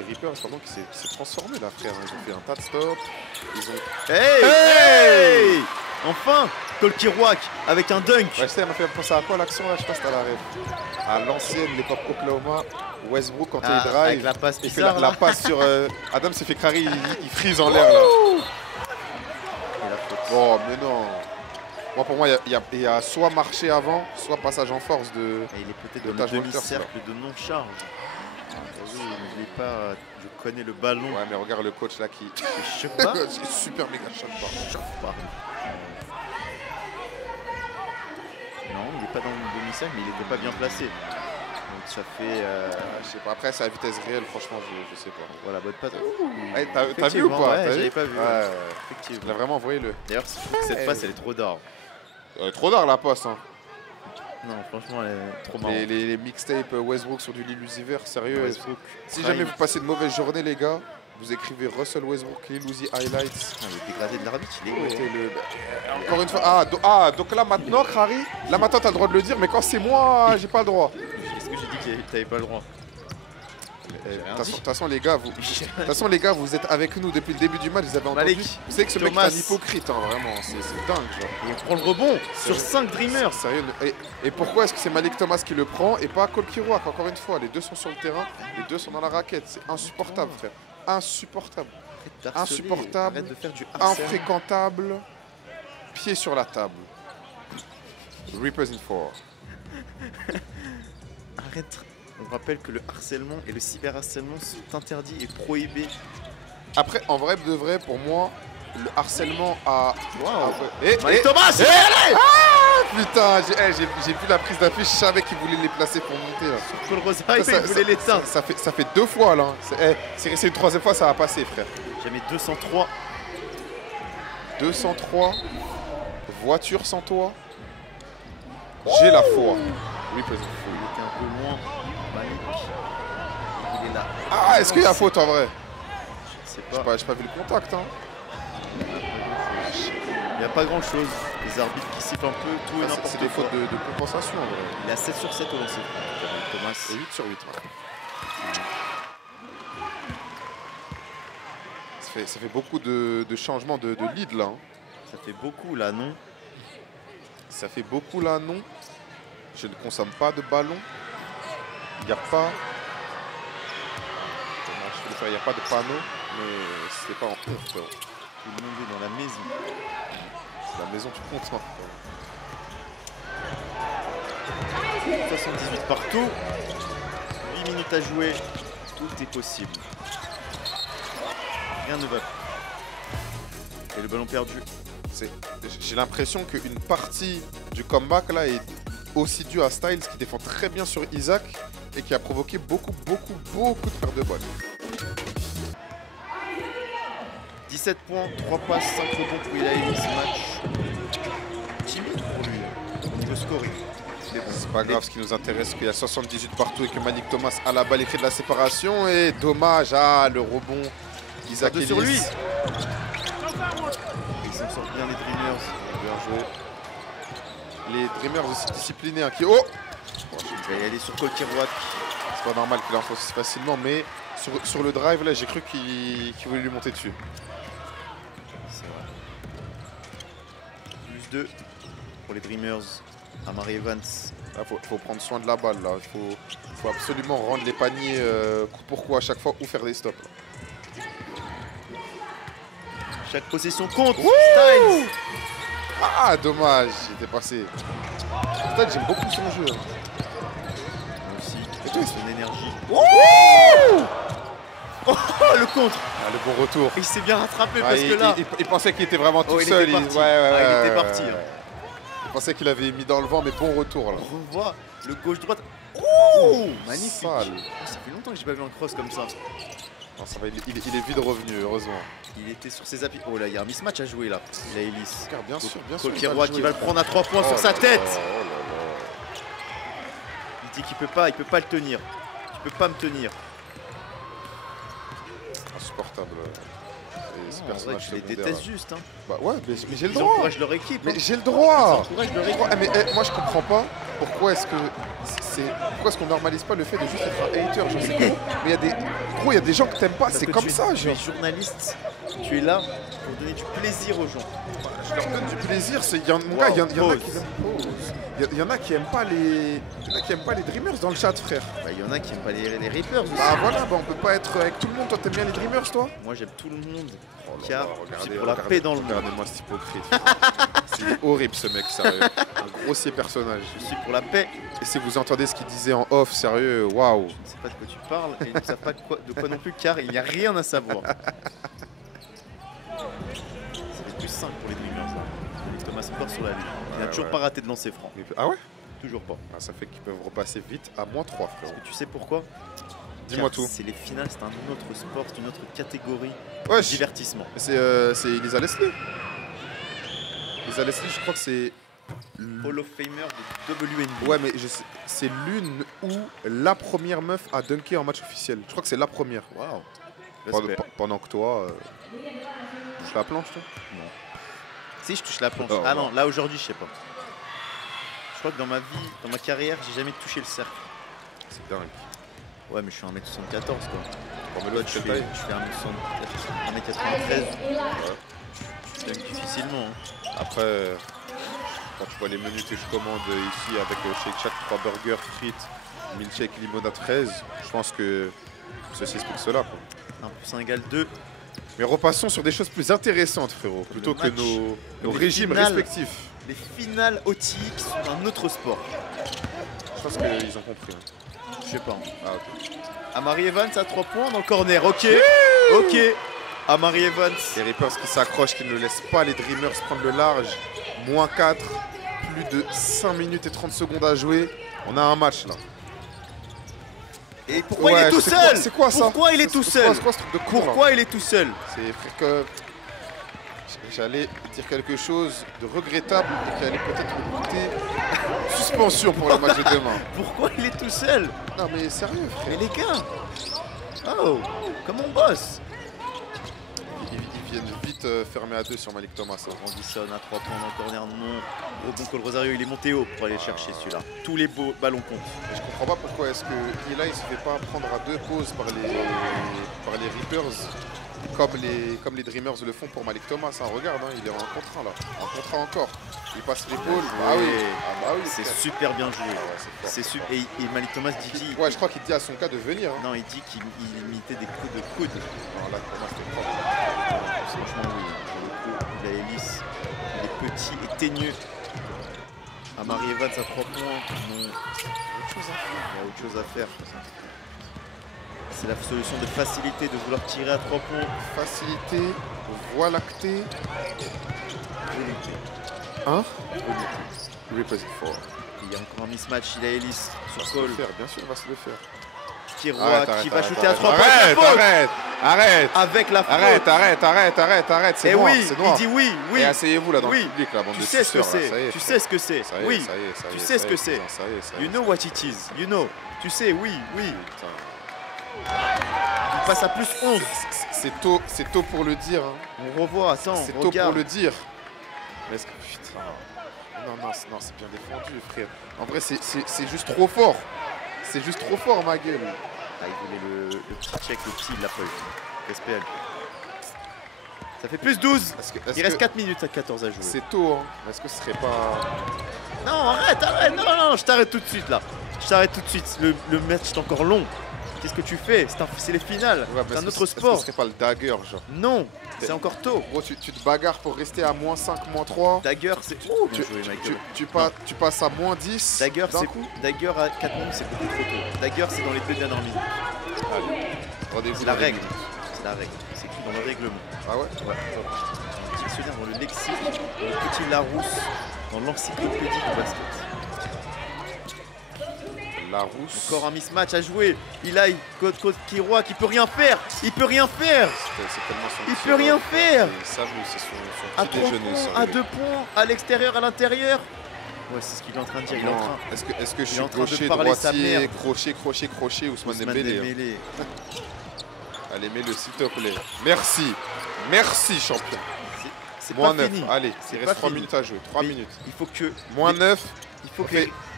Reapers, pardon, qui s'est transformée là, frère. Ils ont fait un tas de stops. Ils ont... Hey! Enfin, Cole Kirouac avec un dunk. Ouais, ça m'a fait penser à quoi l'action là? Je sais pas si t'as la rêve. À l'ancienne, l'époque Oklahoma, Westbrook quand il drive. Avec la passe il fait bizarre, la passe sur Adam s'est fait crari, il freeze en l'air là. Oh mais non. Moi pour moi il y a soit marché avant, soit passage en force de. Et il est peut-être dans le demi-cercle de non-charge. il est pas. Je connais le ballon. Ouais, mais regarde le coach là qui. Je sais pas. Super méga shot bar. Non, il n'est pas dans le demi-cercle, mais il n'était pas bien placé. Donc ça fait. Je sais pas. Après, c'est à vitesse réelle, franchement, je sais pas. Voilà, bonne patte. Hey, t'as vu ou pas? Ouais, j'avais pas vu. Ouais. Effectivement. Il a vraiment envoyé le. D'ailleurs, je trouve que cette passe, elle est trop d'or. Trop d'art la passe. Hein. Non, franchement, elle est trop marrante. Les mixtapes Westbrook sur du Lil sérieux. Westbrook. Si jamais vous passez une mauvaise journée, les gars, vous écrivez Russell Westbrook, Lil Uzi Highlights. Ah, il est dégradé de l'arbitre, il est Oh, gros. encore une fois. Donc là maintenant, Harry, là maintenant t'as le droit de le dire, mais quand c'est moi, j'ai pas le droit. Est-ce que j'ai dit que t'avais pas le droit? De toute façon, les gars, vous êtes avec nous depuis le début du match, vous avez entendu. Malik, Vous savez que ce mec est Thomas. un hypocrite, hein, vraiment, c'est dingue. Genre. Et on prend le rebond sur 5 Dreamers. Sérieux. Et pourquoi est-ce que c'est Malik Thomas qui le prend et pas Cole Kirouac? Encore une fois, les deux sont sur le terrain, les deux sont dans la raquette. C'est insupportable, frère. Insupportable. Insupportable. Arrête de faire du harcèlement. Infréquentable. Pied sur la table. Reapers in 4. Arrête. On rappelle que le harcèlement et le cyberharcèlement sont interdits et prohibés. Après, en vrai de vrai, pour moi, le harcèlement a... Malik Thomas, putain, j'ai vu la prise d'affiche, je savais qu'il voulait les placer pour monter. Là. Paul Rosario, il voulait l'éteindre. Ça fait 2 fois là. C'est une 3e fois, ça va passer, frère. J'ai mis 203. 203. Voiture sans toi. J'ai la foi. Oui, Il était un peu loin. Malik. Il est là. Ah, est-ce qu'il y a faute en vrai? Je sais pas. J'ai pas vu le contact. Hein. Il n'y a pas grand chose. Les arbitres qui sifflent un peu tout et n'importe quoi. C'est des fautes de compensation en vrai. Il est à 7 sur 7 au lancer. Thomas. Et 8 sur 8. Ouais. Ça fait beaucoup de changements de lead là. Hein. Ça fait beaucoup là, non? Ça fait beaucoup là, non? Je ne consomme pas de ballon. Il n'y a pas... Il n'y a pas de panneau, mais c'est pas en off. Tout le monde est dans la maison. C'est la maison du compte. 78 partout. 8 minutes à jouer. Tout est possible. Rien ne va. Et le ballon perdu. J'ai l'impression qu'une partie du comeback là est aussi due à Styles qui défend très bien sur Isaac et qui a provoqué beaucoup de pertes de balles. 17 points, 3 passes, 5 rebonds pour Ilaïli ce match. Timide pour lui, au niveau scoring. C'est pas grave, ce qui nous intéresse, c'est qu'il y a 78 partout et que Malik Thomas a la balle et fait de la séparation. Et dommage, le rebond. Isaac Ellis. Sur lui. Ils s'en sortent bien les Dreamers. Bien joué. Les Dreamers aussi disciplinés. Hein, qui... Oh, il va y aller sur Cole Kirouac. c'est pas normal qu'il enfonce si facilement, mais sur le drive, là, j'ai cru qu'il voulait lui monter dessus. C'est vrai. Plus 2 pour les Dreamers. Amari Evans. Il faut prendre soin de la balle. Là. Faut absolument rendre les paniers coup pour coup à chaque fois ou faire des stops. Là. Chaque possession compte. Styles. Ah, dommage, j'étais passé. Styles, j'aime beaucoup son jeu. Moi aussi. Et toi, son énergie. Oh, le contre. Ah, le bon retour. Il s'est bien rattrapé parce que là... Il pensait qu'il était vraiment tout il seul. Était parti. Il était parti. Hein. Il pensait qu'il avait mis dans le vent, mais bon retour. Là. On revoit le gauche-droite. Oh, magnifique. Sale. Ça fait longtemps que j'ai pas vu un cross comme ça. Non, ça va, il est vite revenu, heureusement. Il était sur ses appuis. Oh là, il y a un mismatch à jouer là. Il a Ellis. Bien sûr. Cole Kirouac qui va le prendre à 3 points sur sa tête. Il dit qu'il peut pas le tenir. Tu peux pas me tenir. Insupportable. Ce personnage, je les déteste juste. Hein. Bah ouais, mais j'ai le Ils droit. encouragent leur équipe. Mais j'ai le droit. Mais moi je comprends pas pourquoi est-ce qu'on normalise pas le fait de juste être un hater, je sais pas. Mais il y a des gens que t'aimes pas, c'est comme ça. Tu es journaliste, tu es là pour donner du plaisir aux gens. Je leur donne du plaisir, il y en a qui aiment pas les Dreamers dans le chat, frère. Bah, il y en a qui aiment pas les Reapers aussi. Ah voilà, on peut pas être avec tout le monde. Toi t'aimes bien les Dreamers, toi? Moi j'aime tout le monde. Car c'est pour la paix dans le monde. Regardez-moi cet hypocrite. Il est horrible ce mec, sérieux. Un grossier personnage. Je suis pour la paix. Et si vous entendez ce qu'il disait en off, sérieux, waouh. Je ne sais pas de quoi tu parles et ils ne savent pas de quoi non plus car il n'y a rien à savoir. C'est plus simple pour les Dreamers. Thomas Sport sur la ligne. Il n'a toujours pas raté de lancer franc. Ah ouais? Toujours pas. Ah, ça fait qu'ils peuvent repasser vite à -3, frérot. Est-ce que tu sais pourquoi? Dis-moi tout. C'est les finales, c'est un autre sport, c'est une autre catégorie Ouais, de divertissement. C'est Elisa Leslie. Elisa Leslie, je crois que c'est... Hall of Famer de WNBA. Ouais, mais c'est l'une ou la première meuf à dunker en match officiel. Je crois que c'est la première. Waouh. Pendant que toi, touche la planche, toi? Non. Si, je touche la planche. Oh, ah non, là aujourd'hui, je sais pas. Je crois que dans ma vie, dans ma carrière, j'ai jamais touché le cercle. C'est dingue. Ouais, mais je suis 1m74 quoi. Bon, mais l'autre, Je fais 1m93. C'est quand même difficilement. Hein. Après, quand tu vois les menus que je commande ici avec Shake Shack 3 burgers, frites, milkshake, limonade 13, je pense que ceci explique cela. 1 plus 1 égale 2. Mais repassons sur des choses plus intéressantes, frérot, plutôt que nos régimes respectifs. Les finales OTI qui sont un autre sport. Je pense qu'ils ont compris. Hein. Je sais pas. Ah, ok. Amari Evans à 3 points dans le corner. Ok. Ok. Amari Evans. Les Reapers qui s'accrochent, qui ne laissent pas les Dreamers prendre le large. -4. Plus de 5 minutes et 30 secondes à jouer. On a un match là. Et pourquoi il est tout seul? C'est quoi ça? Pourquoi il est tout seul? C'est quoi ce truc de cours, Pourquoi il est tout seul? C'est frère que j'allais dire quelque chose de regrettable et qui allait peut-être me coûter suspension pour le match de demain. Pourquoi il est tout seul? Non mais sérieux, frère. Mais les gars. Oh, comme on bosse. Ils viennent vite fermer à 2 sur Malik Thomas. Hein. Anderson à 3 points dans le corner, non. Rebond Cole Rosario, il est monté haut pour aller le chercher celui-là. Tous les beaux ballons comptent. Et je comprends pas pourquoi est-ce que Eli il se fait pas prendre à 2 pauses par les Reapers comme les Dreamers le font pour Malik Thomas. Hein. Regarde, hein, il est en contre 1 là. En contre 1 encore. Il passe l'épaule. Ah oui. Ah bah oui. C'est super bien joué. Ouais, c'est super. Et Malik Thomas dit qu'il... Ouais, je crois qu'il dit à son cas de venir. Hein. Non, il dit qu'il imitait des coups de coude. Non, là, Thomas, c'était propre. Franchement, oui. Pour le coup, il a hélice. Il est petit et teigneux. Amari Evans à 3 points. Non. Il y a autre chose à faire. C'est la solution de facilité de vouloir tirer à 3 points. Facilité, voie lactée. Hein? Represent 4. Il y a encore un mismatch, il a hélice sur Cole. Bien sûr, il va se le faire. Kiroa qui va shooter à 3 points. Arrête! Avec la faute. Arrête! C'est noir, oui, c'est noir. il dit oui. Et asseyez-vous là dans le public, la bande de Tu sais ce que suceurs, c'est. Tu sais ce que c'est. Oui. Tu sais ce que c'est. You know what it is. You know. Tu sais, oui. Il passe à plus 11. C'est tôt pour le dire. Hein. On revoit, attends, c'est tôt pour le dire. Mais est-ce que putain. Non, c'est bien défendu, frère. En vrai, c'est juste trop fort. C'est juste trop fort, ma gueule. Ah, il voulait le petit check, le petit, il l'a pas eu. SPL. Ça fait plus 12. Il reste 4 minutes à 14 à jouer. C'est tôt, hein. Est-ce que ce serait pas... Non, arrête. Non, je t'arrête tout de suite, là. Le match est encore long. Qu'est-ce que tu fais? C'est les finales. Ouais, c'est un autre sport. Ce serait pas le dagger, genre? Non, c'est encore tôt. Gros, tu te bagarres pour rester à -5, -3. Dagger, c'est... Oh, bien joué, Michael. Tu passes à -10. Dagger, Dagger à 4 minutes, c'est beaucoup trop tôt. Dagger, c'est dans les 2 dernières minutes. Allez, rendez-vous. C'est la règle. C'est la règle. C'est écrit dans le règlement. Ah ouais? Ouais. Dictionnaire dans le lexique, dans le petit Larousse, dans l'encyclopédie du basket. Larousse. Encore un mismatch à jouer. Il a Code Kiroa qui peut rien faire. Il peut rien faire. Il peut rien faire. Ça joue, c'est son à petit 3 déjeuner. points, à 2 points, à l'extérieur, à l'intérieur. Ouais, c'est ce qu'il est en train de dire. Est-ce que je suis gaucher, droitier, crochet, Ousmane Dembélé. Allez, mets-le s'il te plaît. Merci champion. C'est pas fini. -9. Allez, il reste 3 minutes à jouer. 3 minutes. Il faut que... -9. Il faut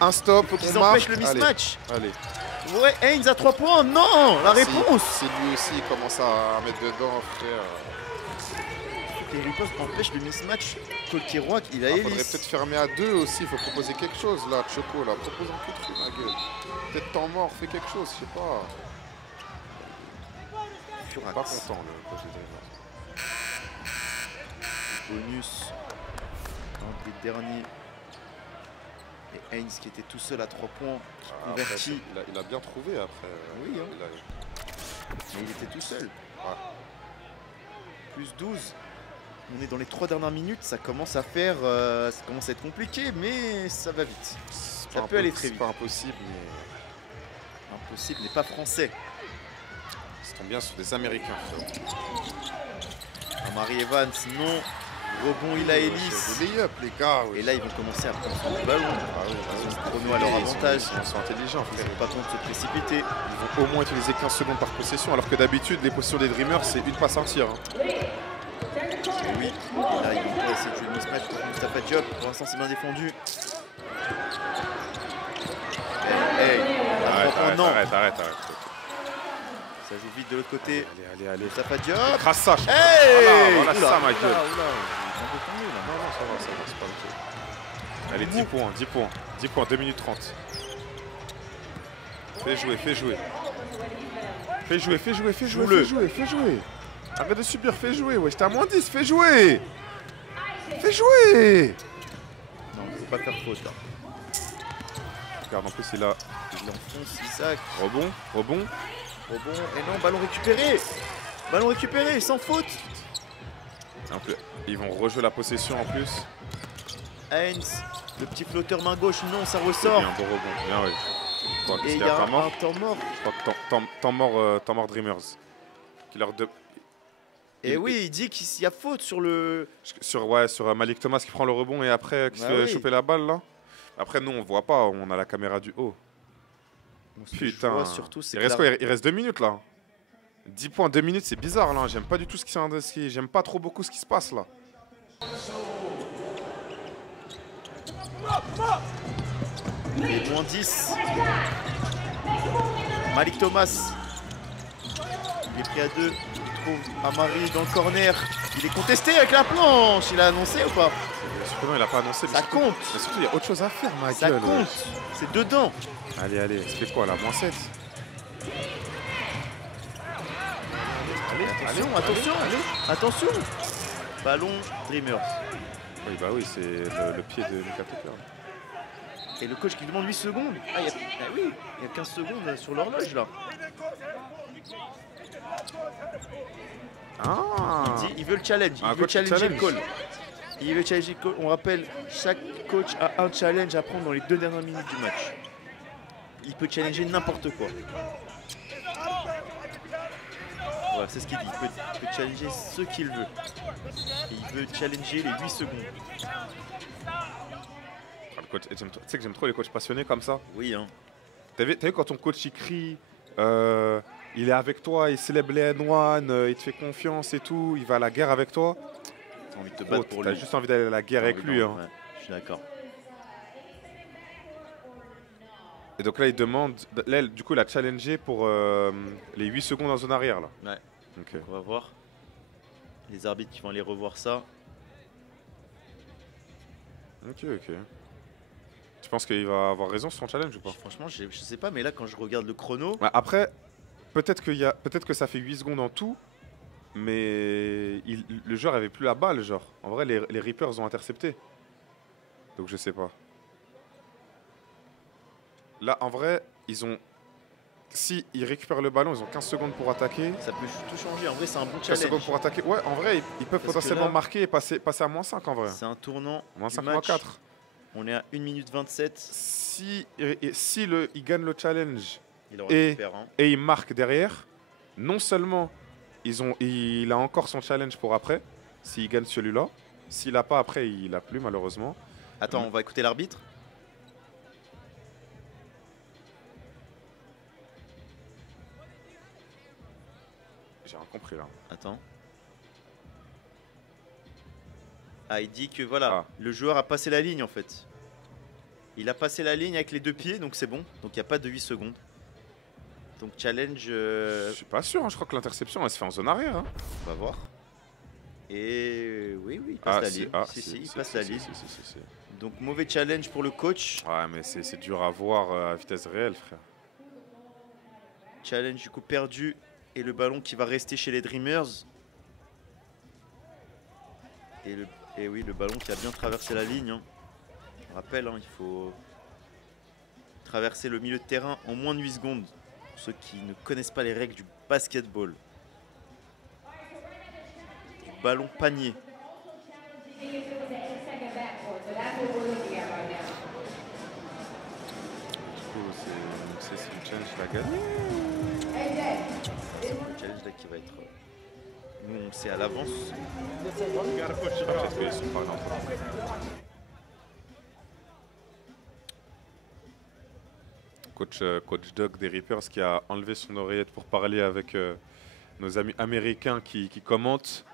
un stop. Il faut qu'ils empêchent le mismatch. Allez. Ouais, Haynes à 3 points. Non, la réponse. Si lui aussi il commence à mettre dedans, frère. Les Reapers empêchent le mismatch. Cole Kiroa, il a hélice. Faudrait peut-être fermer à 2 aussi. Il faut proposer quelque chose là, Choco. Là. Propose un coup de feu, ma gueule. Peut-être temps mort, fais quelque chose, je sais pas. Furax. Pas content le coach des Dreamers. Bonus. Un des derniers. Et Haynes qui était tout seul à 3 points, qui convertit. Il a bien trouvé après. Oui, hein. Mais il était tout seul. Plus 12. On est dans les 3 dernières minutes, ça commence à faire, ça commence à être compliqué, mais ça va vite. Ça peut aller très vite. C'est pas impossible, mais Impossible n'est pas français. ça tombe bien sur des Américains. Marie Evans, non. Rebond, il a Ellis. Des lay-up, les gars. Et là, ils vont commencer à prendre le ballon. Ils ont le chrono à leur avantage. Ils sont intelligents. Ils n'ont pas compte de se précipiter. Ils vont au moins utiliser 15 secondes par possession, alors que d'habitude, les possessions des Dreamers, c'est une passe en tir. Et oui, là, ils vont essayer de tuer le mismatch contre Mustapha Diop. Pour l'instant, c'est bien défendu. Arrête. Ça joue vite de l'autre côté. Allez. Mustapha Diop. Crasse ça. Hey, voilà ça, ma gueule. Non, Ça va, c'est pas ok. Allez, 10 points, 2 minutes 30. Fais jouer. Fais jouer. Arrête de subir, fais jouer. Ouais, j'étais à moins 10, fais jouer. Non, il ne faut pas faire faute là. Regarde, en plus, il enfonce Isaac. Rebond. Et non, ballon récupéré, sans faute. Ils vont rejouer la possession en plus. Haynes, le petit flotteur main gauche, non, ça ressort. Il y a un bon rebond, bien oui. Bon, et il y a un temps mort. Je crois que temps mort Dreamers. Qui leur et oui, il dit qu'il y a faute sur le... Sur Malik Thomas qui prend le rebond et après qui se fait choper la balle là. Après nous on voit pas, on a la caméra du haut. Putain, surtout, il reste 2 minutes là. 10 points, 2 minutes, c'est bizarre là. J'aime pas du tout j'aime pas trop beaucoup ce qui se passe là. Et moins 10. Malik Thomas. Il est pris à 2. Il trouve Amari dans le corner. Il est contesté avec la planche. Il a annoncé ou pas? Surtout, il a pas annoncé. Ça compte. Mais surtout, il y a autre chose à faire, ma gueule. Ça compte. C'est dedans. Allez, ça fait quoi là? Moins 7. Attention. Ballon Dreamers. Oui, bah oui, c'est le pied de Mika Tucker. Et le coach qui demande 8 secondes. Il y a 15 secondes sur l'horloge là. Il veut le challenge. Il veut challenger le call. On rappelle, chaque coach a un challenge à prendre dans les 2 dernières minutes du match. Il peut challenger n'importe quoi. Voilà, c'est ce qu'il dit. Il peut challenger ce qu'il veut. Et il veut challenger les 8 secondes. Tu sais que j'aime trop les coachs passionnés comme ça. Oui, hein. T'as vu quand ton coach il crie, il est avec toi, il célèbre les N1, il te fait confiance et tout, il va à la guerre avec toi. T'as envie de te battre pour lui. T'as juste envie d'aller à la guerre avec lui. Hein. Ouais, je suis d'accord. Et donc là, il demande, là, du coup, il a challengé pour les 8 secondes en zone arrière. Là. Ouais. Okay. On va voir. Les arbitres qui vont aller revoir ça. Ok. Tu penses qu'il va avoir raison sur son challenge ou pas? Franchement, je sais pas, mais là, quand je regarde le chrono... Ouais, après, peut-être que ça fait 8 secondes en tout, mais le joueur avait plus la balle, genre. En vrai, les Reapers ont intercepté. Donc je sais pas. Là, en vrai, ils ont... Si ils récupèrent le ballon, ils ont 15 secondes pour attaquer. Ça peut tout changer. En vrai, c'est un bon challenge. 15 secondes pour attaquer. Ouais, en vrai, ils peuvent potentiellement marquer et passer à moins 5 en vrai. C'est un tournant. Moins 5, match. moins 4. On est à 1 minute 27. Si il gagne le challenge et il marque derrière, non seulement il a encore son challenge pour après, s'il gagne celui-là. S'il n'a pas après, il n'a plus malheureusement. Attends, on va écouter l'arbitre. J'ai rien compris là. Attends. Ah, il dit que voilà, le joueur a passé la ligne en fait. Il a passé la ligne avec les 2 pieds, donc c'est bon. Donc il n'y a pas de 8 secondes. Donc challenge... Je suis pas sûr, hein. Je crois que l'interception elle se fait en zone arrière. Hein. On va voir. Et oui, il passe la ligne. Il passe la ligne. Donc mauvais challenge pour le coach. Ouais, mais c'est dur à voir à vitesse réelle, frère. Challenge du coup perdu. Et le ballon qui va rester chez les Dreamers. Et oui, le ballon qui a bien traversé la ligne. Hein. On rappelle, hein, il faut traverser le milieu de terrain en moins de 8 secondes. Pour ceux qui ne connaissent pas les règles du basketball. Du ballon panier. C'est le challenge qui a gagné. C'est le challenge là qui va être. Nous on sait à l'avance. Coach Doug des Reapers qui a enlevé son oreillette pour parler avec nos amis américains qui commentent.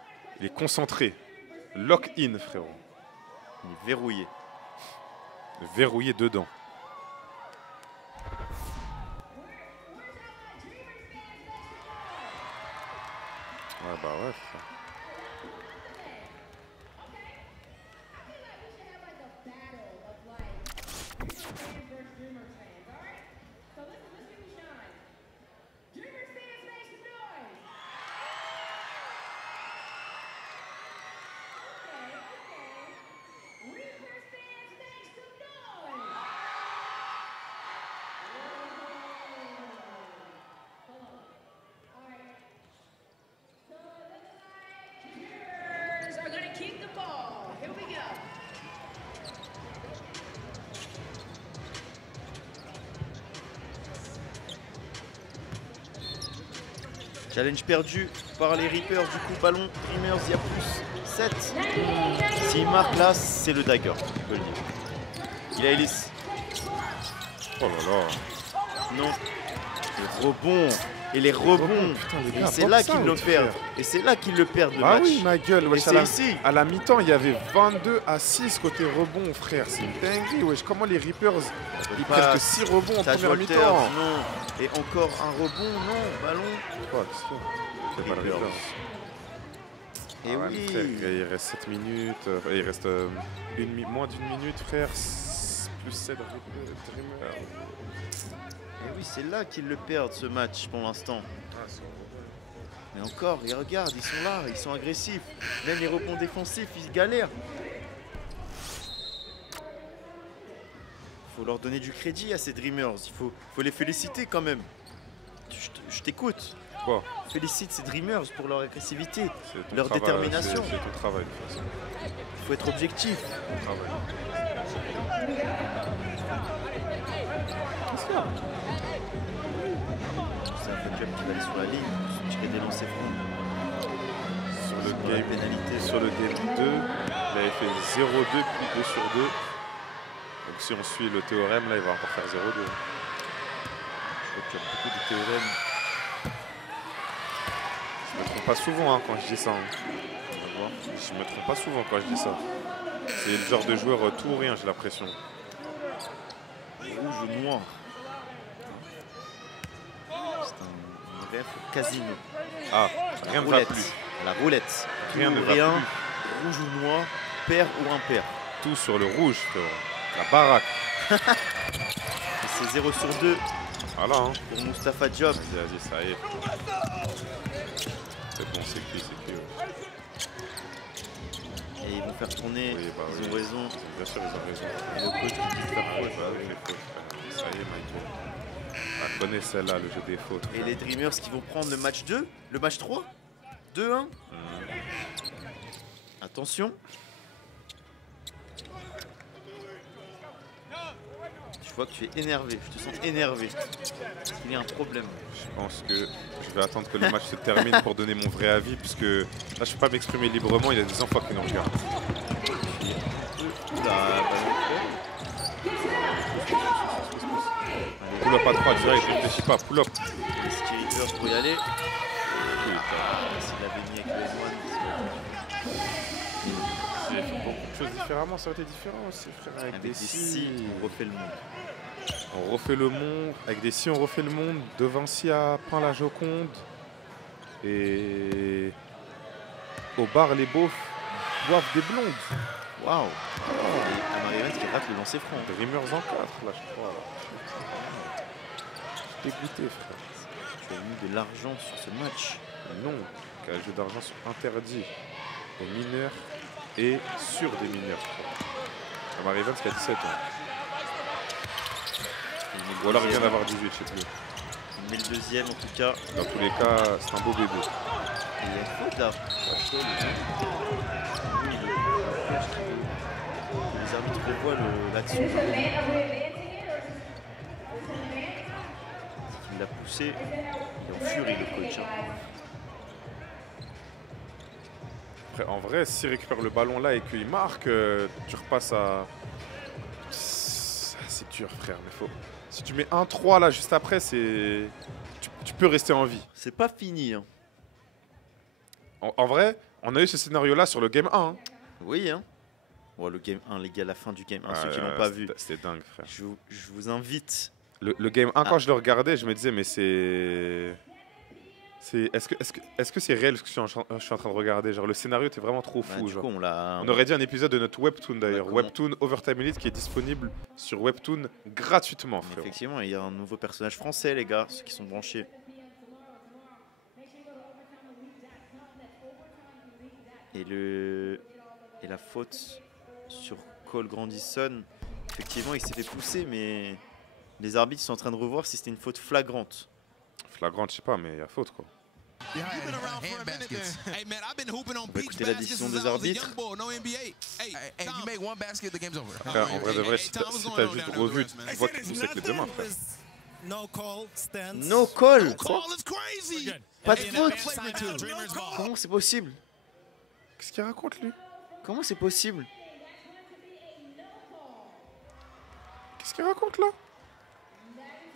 Il est concentré. Lock in, frérot. Il est verrouillé. Verrouillé dedans. Ouais, bah ouais, frère. Challenge perdu par les Reapers. Du coup, ballon Dreamers, il y a plus 7. S'il marque là, c'est le dagger. Je peux le dire. Il a Ellis. Oh là là. Non. Le rebond. Et les rebonds. Et c'est là qu'ils le perdent. Et c'est là qu'ils le perdent le match. Ah oui, ma gueule. Wesh, c'est ici. À la mi-temps, il y avait 22-6 côté rebond, frère. C'est une dinguerie. Wesh, comment les Reapers, ils prennent que 6 rebonds en première mi-temps. Non. Et encore un rebond, non. Ballon. Quoi, c'est pas le Reapers. Et ah ouais, oui. Frère, il reste 7 minutes. Il reste moins d'une minute, frère. Plus 7 Dreamers. Et oui, c'est là qu'ils le perdent ce match pour l'instant. Mais encore, et regarde, ils sont là, ils sont agressifs. Même les rebonds défensifs, ils galèrent. Il faut leur donner du crédit à ces Dreamers. Il faut les féliciter quand même. Je t'écoute. Quoi? Félicite ces Dreamers pour leur agressivité, leur détermination. C'est ton travail de toute façon. Il faut être objectif. Ton travail. C'est un peu qui va aller sur la ligne, tirer des lancers francs. Sur le game pénalité. Sur le game 2, il avait fait 0-2 puis 2 sur 2. Donc si on suit le théorème, là il va encore faire 0-2. Je crois qu'il y a beaucoup de théorèmes. Je me trompe pas souvent hein, quand je dis ça. Hein. Je me trompe pas souvent quand je dis ça. C'est le genre de joueur tout ou rien, j'ai l'impression. Rouge ou noir. C'est un ref casino. Ah, rien ne va plus. La roulette. Rien ne va rien, plus. Rouge ou noir, pair ou impair. Tout sur le rouge, frère. La baraque. Et c'est 0 sur 2 voilà, hein. pour Mustapha Diop. Vas-y, ça y est. C'est bon, c'est cuit, c'est cuit. Et ils vont faire tourner, Oui, bah ils ont raison. Bien sûr, ils ont raison. Et le coach qui dit faire faute. Bah oui, les fautes, frère. Ça y est, Michael. Ah, connais celle-là, le jeu des fautes. Et les Dreamers qui vont prendre le match 2, le match 3, 2-1. Attention. Je vois que tu es énervé, je te sens énervé. Il y a un problème. Je pense que je vais attendre que le match se termine pour donner mon vrai avis, puisque là je ne peux pas m'exprimer librement, il y a des enfants qui nous regardent. Pull up à 3 direct, je ne réfléchis pas, pull up. Les Skiripers pour y aller. S'il l'avait mis avec le One. Il faut beaucoup de choses différemment, ça aurait été différent aussi, frère. Avec des si, on refait le monde. On refait le monde, avec des si on refait le monde, devant Sia prend la Joconde. Et au bar, les beaufs boivent des blondes. Waouh! Amarivan qui rate le lancer franc. Dreamers en 4, là, je crois. Je suis dégoûté, frère. Tu as mis de l'argent sur ce match. Non, car les jeux d'argent sont interdits aux mineurs et sur des mineurs. Lamar Evans qui a 17 ans. Ou alors il vient d'avoir 18, je sais plus. Il met le deuxième en tout cas. Dans tous les cas, c'est un beau bébé. Il y a une faute là. Oui, les arbitres revoient l'action. Il l'a poussé. Il est en furie le coach. Après, en vrai, s'il récupère le ballon là et qu'il marque, tu repasses à... C'est dur frère, mais faut... Si tu mets 1-3 là juste après, c'est... Tu peux rester en vie. C'est pas fini. Hein. En vrai, on a eu ce scénario-là sur le game 1. Hein. Oui, hein. Bon, le game 1, les gars, la fin du game 1, ceux qui l'ont pas vu. C'était dingue, frère. Je vous invite. Le game 1, quand je le regardais, je me disais, mais c'est... Est-ce que c'est réel ce que je suis en train de regarder? Genre, le scénario était vraiment trop fou. Coup, on aurait dit un épisode de notre Webtoon d'ailleurs. Webtoon Overtime Elite qui est disponible sur Webtoon gratuitement. Effectivement, il y a un nouveau personnage français, les gars, ceux qui sont branchés. Et la faute sur Cole Grandison, effectivement, il s'est fait pousser, mais les arbitres sont en train de revoir si c'était une faute flagrante. Flagrante, je sais pas, mais il y a faute quoi. On va écouter la décision des arbitres. Frère, en vrai de vrai, si t'as juste revu, tu vois qu'il poussait avec les deux mains, frère. No call. Pas de faute. Comment c'est possible? Qu'est-ce qu'il raconte lui? Comment c'est possible? Qu'est-ce qu'il raconte là?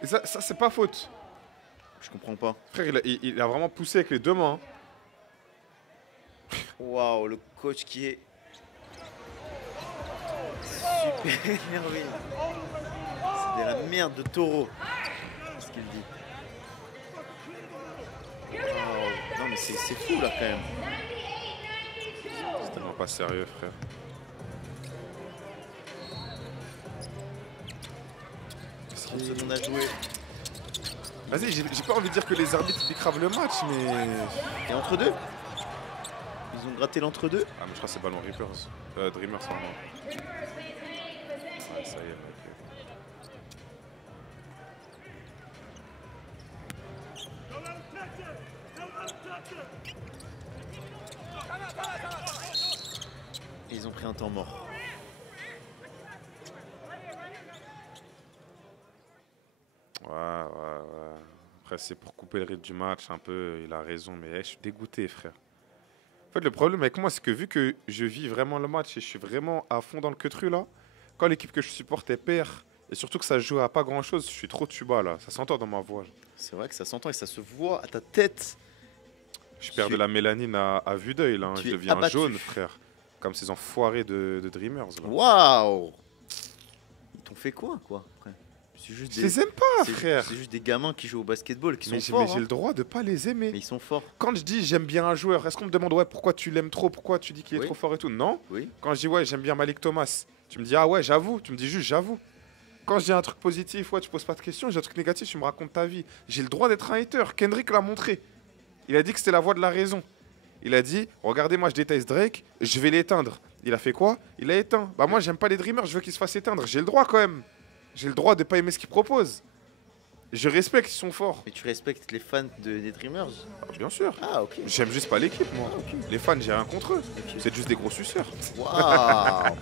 Et ça c'est pas faute. Je comprends pas. Frère, il a vraiment poussé avec les deux mains. Waouh, le coach qui est super énervé. C'est de la merde de taureau. C'est ce qu'il dit. Wow. Non mais c'est fou là quand même. C'est tellement pas sérieux, frère. 30 secondes à jouer. Vas-y, j'ai pas envie de dire que les arbitres piquent le match, mais... Et entre deux? Ils ont gratté l'entre-deux? Ah, mais je crois que c'est ballon Reapers. Dreamers, pardon. Ouais, ça y est, mec. Ils ont pris un temps mort. Ouais. Après, c'est pour couper le rythme du match un peu. Il a raison, mais je suis dégoûté, frère. En fait, le problème avec moi, c'est que vu que je vis vraiment le match et je suis vraiment à fond dans le queutru, là, quand l'équipe que je supporte, elle perd, et surtout que ça joue à pas grand-chose, je suis trop tuba, là. Ça s'entend dans ma voix. C'est vrai que ça s'entend et ça se voit à ta tête. Je perds de la mélanine à vue d'œil, là. Hein. Je deviens abattu. Jaune, frère. Comme ces enfoirés de Dreamers. Waouh! Ils t'ont fait quoi après? Juste je les aime pas, frère. C'est juste des gamins qui jouent au basketball, qui sont forts. Mais j'ai le droit de pas les aimer. Mais ils sont forts. Quand je dis j'aime bien un joueur, est-ce qu'on me demande ouais pourquoi tu l'aimes trop, pourquoi tu dis qu'il est trop fort et tout? Non. Oui. Quand je dis ouais j'aime bien Malik Thomas, tu me dis ah ouais j'avoue, tu me dis juste j'avoue. Quand je dis un truc positif, ouais tu poses pas de questions, j'ai un truc négatif, tu me racontes ta vie. J'ai le droit d'être un hater. Kendrick l'a montré. Il a dit que c'était la voix de la raison. Il a dit regardez moi je déteste Drake, je vais l'éteindre. Il a fait quoi? Il a éteint. Bah moi j'aime pas les Dreamers, je veux qu'ils se fassent éteindre. J'ai le droit quand même. J'ai le droit de pas aimer ce qu'ils proposent. Je respecte qu'ils sont forts. Mais tu respectes les fans des Dreamers? Bien sûr. Ah ok. J'aime juste pas l'équipe moi. Okay. Les fans j'ai rien contre eux. Okay. C'est juste des gros suceurs. Waouh.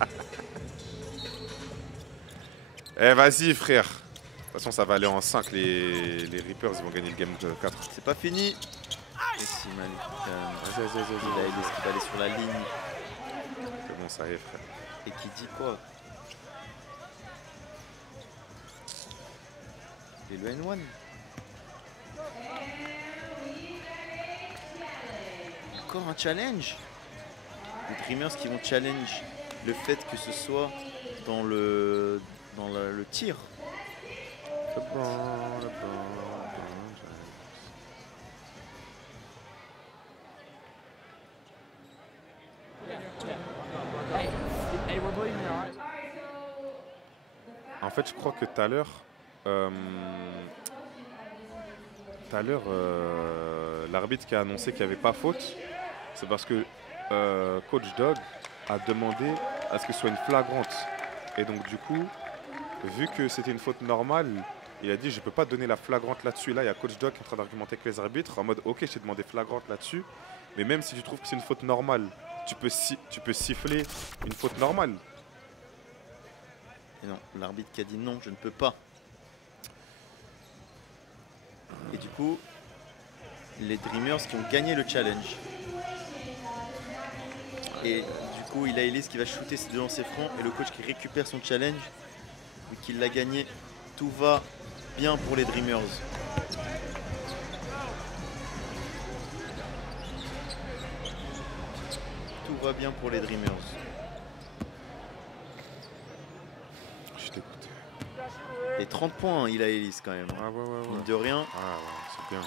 Eh vas-y frère. De toute façon ça va aller en 5. Les Reapers ils vont gagner le game 4. C'est pas fini. Et si Malik, il va aller sur la ligne. C'est bon ça y est frère. Et qui dit quoi? Et le N1. Encore un challenge. Les Dreamers qui vont challenge le fait que ce soit dans le tir. En fait je crois que tout à l'heure l'arbitre qui a annoncé qu'il n'y avait pas faute, c'est parce que Coach Dog a demandé à ce que ce soit une flagrante. Et donc du coup, vu que c'était une faute normale, il a dit je peux pas donner la flagrante là-dessus. Là, il y a Coach Doc qui est en train d'argumenter avec les arbitres en mode ok, je t'ai demandé flagrante là-dessus, mais même si tu trouves que c'est une faute normale, tu peux siffler une faute normale. Et non, l'arbitre qui a dit non, je ne peux pas. Et du coup, les Dreamers qui ont gagné le challenge. Et du coup, il a Elise qui va shooter ses 2 lancers francs et le coach qui récupère son challenge. Vu qu'il l'a gagné, tout va bien pour les Dreamers. Tout va bien pour les Dreamers. Je t'écoute. Et 30 points, il a Elise quand même. Ah ouais. Mine de rien. Ah ouais, c'est bien.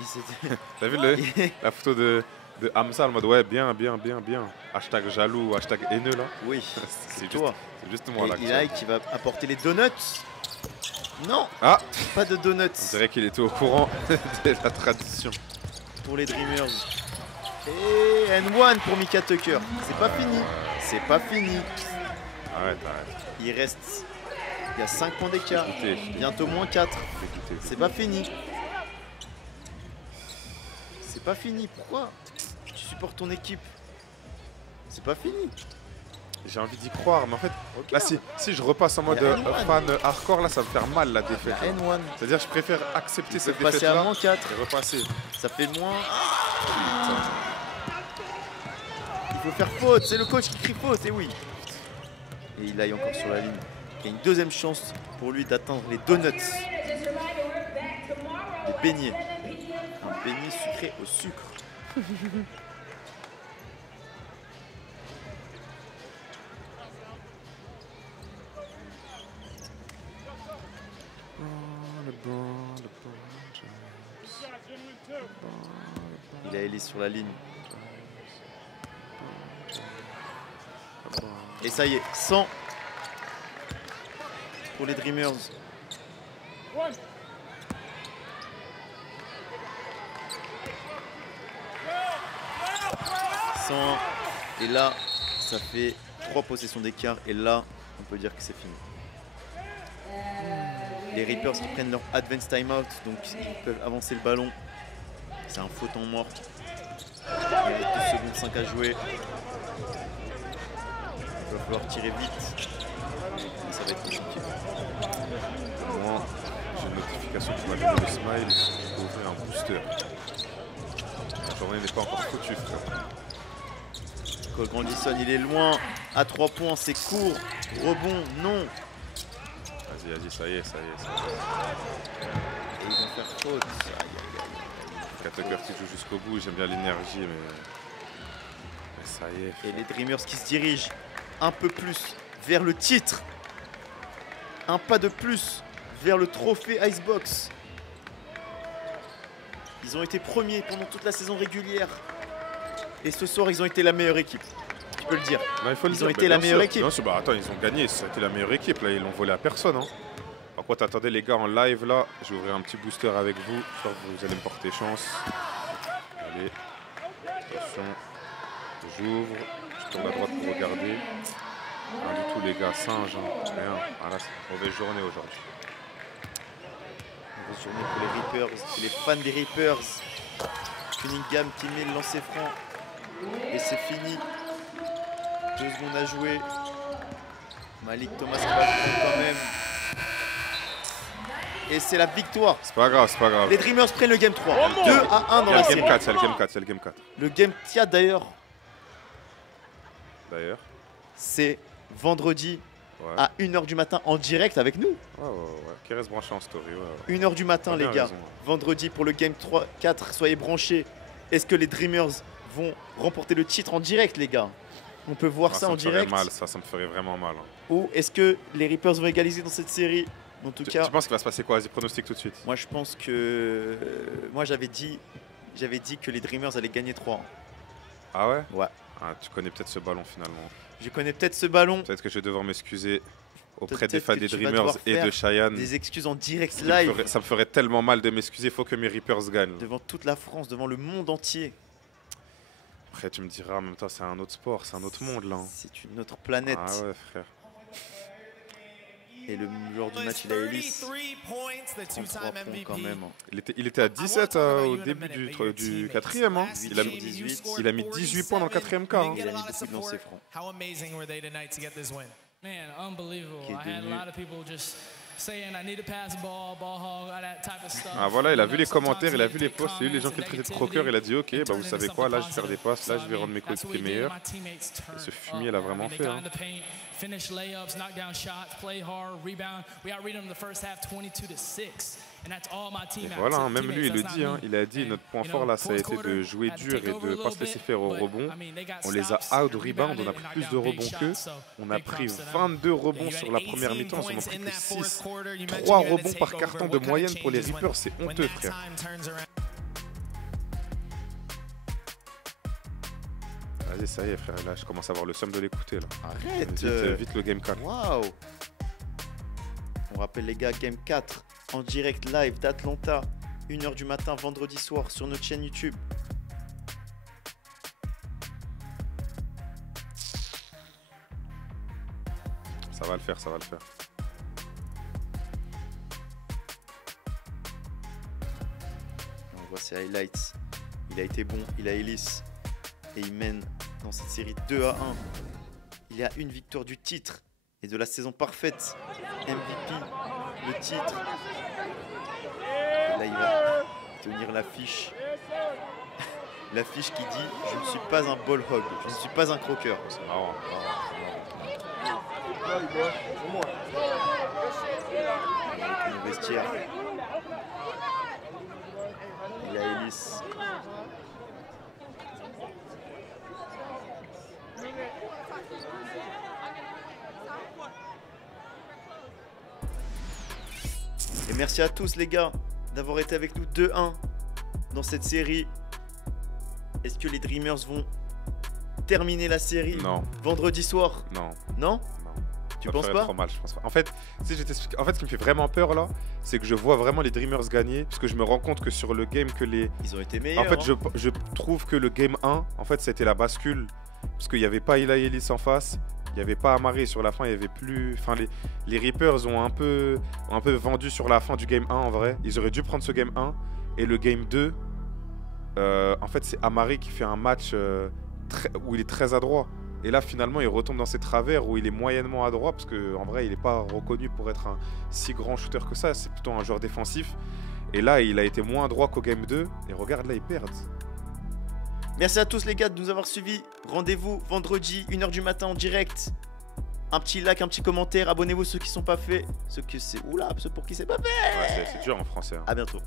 Il s'était... T'as vu la photo de Hamza en mode ouais, bien. Hashtag jaloux, hashtag haineux là. Oui, c'est toi. C'est juste moi là. Et Eli qui va apporter les donuts. Non, Ah, pas de donuts on dirait qu'il était au courant de la tradition. pour les Dreamers. Et N1 pour Mika Tucker. C'est pas fini. C'est pas fini. Arrête. Il reste... Il y a 5 points d'écart. Écoutez, Bientôt moins 4. écoutez. C'est pas fini. C'est pas fini. Pourquoi tu supportes ton équipe? C'est pas fini. J'ai envie d'y croire, mais en fait, Ok. là si je repasse en mode Il y a N1. fan hardcore, là ça me fait mal la défaite. Il y a N1. C'est-à-dire je préfère accepter Il cette peut passer défaite à là moins 4. et repasser. Ça fait moins. Il faut faire faute. C'est le coach qui crie faute. Et oui. Et il aille encore sur la ligne. Il y a une deuxième chance pour lui d'atteindre les donuts. Les beignets. Un beignet sucré au sucre. Il a Elise sur la ligne. Et ça y est, 100 pour les Dreamers. Et là, ça fait 3 possessions d'écart. Et là, on peut dire que c'est fini. Les Reapers qui prennent leur advance timeout, donc ils peuvent avancer le ballon. C'est un faux temps mort. Il reste 2 secondes 5 à jouer. Il va falloir tirer vite. Mais ça va être compliqué. Moi, j'ai une notification qui m'a donné le smile. Je peux ouvrir un booster. La journée n'est pas encore foutue, frère. Cole Grandison, il est loin. À 3 points, c'est court. Rebond, non. Vas-y, ça y est. Et ils vont faire faute. Tucker qui joue jusqu'au bout, j'aime bien l'énergie, mais ça y est. Et les Dreamers qui se dirigent un peu plus vers le titre. Un pas de plus vers le trophée Icebox. Ils ont été premiers pendant toute la saison régulière. Et ce soir, ils ont été la meilleure équipe. Tu peux le dire. Non, il faut le Ils dire, ont été la bien meilleure sûr, équipe. bien sûr. Bah, attends, ils ont gagné, ça a été la meilleure équipe. Là, ils l'ont volé à personne. Hein. Par contre, attendez les gars en live là, je vais ouvrir un petit booster avec vous. J'espère que vous allez me porter chance. Allez, attention, j'ouvre, je tourne à droite pour regarder. Rien du tout les gars, singe, hein. Rien. Voilà, c'est une mauvaise journée aujourd'hui. Mauvaise journée pour les Reapers et les fans des Reapers. Cunningham qui met le lancer franc. Et c'est fini. 2 secondes à jouer. Malik Thomas qui va le prendre quand même. Et c'est la victoire. C'est pas grave, c'est pas grave. Les Dreamers prennent le game 3. 2 à 1 dans Il y a la le série. game 4, c'est le game 4, c'est le game 4. Le game 4 d'ailleurs, D'ailleurs. c'est vendredi Ouais. à 1h du matin en direct avec nous. Ouais. Qui reste branché en story, ouais. 1h du matin T'as les bien gars. raison. Vendredi pour le game 3, 4, soyez branchés. Est-ce que les Dreamers vont remporter le titre en direct les gars? On peut voir ça en me ferait direct. mal, ça me ferait vraiment mal. Hein. Ou est-ce que les Reapers vont égaliser dans cette série? En tout cas, Tu penses qu'il va se passer quoi? Vas-y, pronostic tout de suite. moi je pense que... Moi j'avais dit que les Dreamers allaient gagner 3. Ah ouais? Ouais. Ah, tu connais peut-être ce ballon finalement. Je connais peut-être ce ballon. Peut-être que je vais devoir m'excuser auprès Peut-être des fans que des tu vas Dreamers devoir et faire de Cheyenne. Des excuses en direct Ça me live ferait- ça me ferait tellement mal de m'excuser. Il faut que mes Reapers gagnent. devant toute la France, devant le monde entier. Après, tu me diras, en même temps, c'est un autre sport, c'est un autre monde, là. C'est une autre planète. Ah ouais, frère. Et le joueur du match, il a Ellis. 33 points quand même. Il était à 17 au début du quatrième. Hein. Il a mis 18 points dans le quatrième quart. Hein. Il a mis beaucoup de lancers francs. Man, unbelievable. I had a lot of people just saying I need to pass the ball hog, all that type of stuff. Ah voilà, il a vu les commentaires, il a vu les posts, il a vu les gens qui le traitaient de croqueur, il a dit ok, bah vous savez quoi, là je vais faire des passes, là je vais rendre mes coéquipiers meilleurs. Et ce fumier l'a vraiment fait. Hein. Finish layups, knock down shots, play hard, rebound. We outrated them the first half 22-6. And that's all my team. Voilà, hein, même lui il le dit, hein, il a dit notre point fort là ça a été de jouer dur et de ne pas se laisser faire au rebond. On les a out-rebound, on a pris plus de rebonds qu'eux. On a pris 22 rebonds sur la première mi-temps, ils en ont pris que 6. 3 rebonds par carton de moyenne pour les Reapers, c'est honteux frère. Vas-y, ça y est frère, là je commence à avoir le seum de l'écouter là. Arrête. Vite le game 4. Waouh. On rappelle les gars, game 4 en direct live d'Atlanta, 1h du matin vendredi soir sur notre chaîne YouTube. Ça va le faire, ça va le faire. On voit ses highlights. Il a été bon, il a Ellis. Et il mène dans cette série 2-1. Il a une victoire du titre et de la saison parfaite. MVP, le titre. Et là, il va tenir l'affiche. L'affiche qui dit « Je ne suis pas un ball hog, je ne suis pas un croqueur ». C'est marrant. Le vestiaire. Il a Ellis. Et merci à tous les gars d'avoir été avec nous 2-1 dans cette série. Est-ce que les Dreamers vont terminer la série vendredi soir? Non. Non? Non. Tu penses pas? Trop mal, je pense pas. En fait, si je t'explique, en fait, ce qui me fait vraiment peur là, c'est que je vois vraiment les Dreamers gagner, parce que je me rends compte que sur le game que les... Ils ont été meilleurs. En fait, je trouve que le game 1, en fait, c'était la bascule, parce qu'il n'y avait pas Eli Ellis en face, il n'y avait pas Amari sur la fin, il n'y avait plus... Enfin, les Reapers ont un peu vendu sur la fin du game 1 en vrai. Ils auraient dû prendre ce game 1, et le game 2, en fait, c'est Amari qui fait un match où il est très adroit. Et là, finalement, il retombe dans ses travers où il est moyennement adroit parce qu'en vrai, il n'est pas reconnu pour être un si grand shooter que ça. C'est plutôt un joueur défensif. Et là, il a été moins adroit qu'au Game 2. Et regarde, là, ils perdent. Merci à tous les gars de nous avoir suivis. Rendez-vous vendredi, 1h du matin en direct. Un petit like, un petit commentaire. Abonnez-vous ceux qui ne sont pas faits. Ceux pour qui c'est pas fait. Ouais, c'est dur en français. Hein. À bientôt.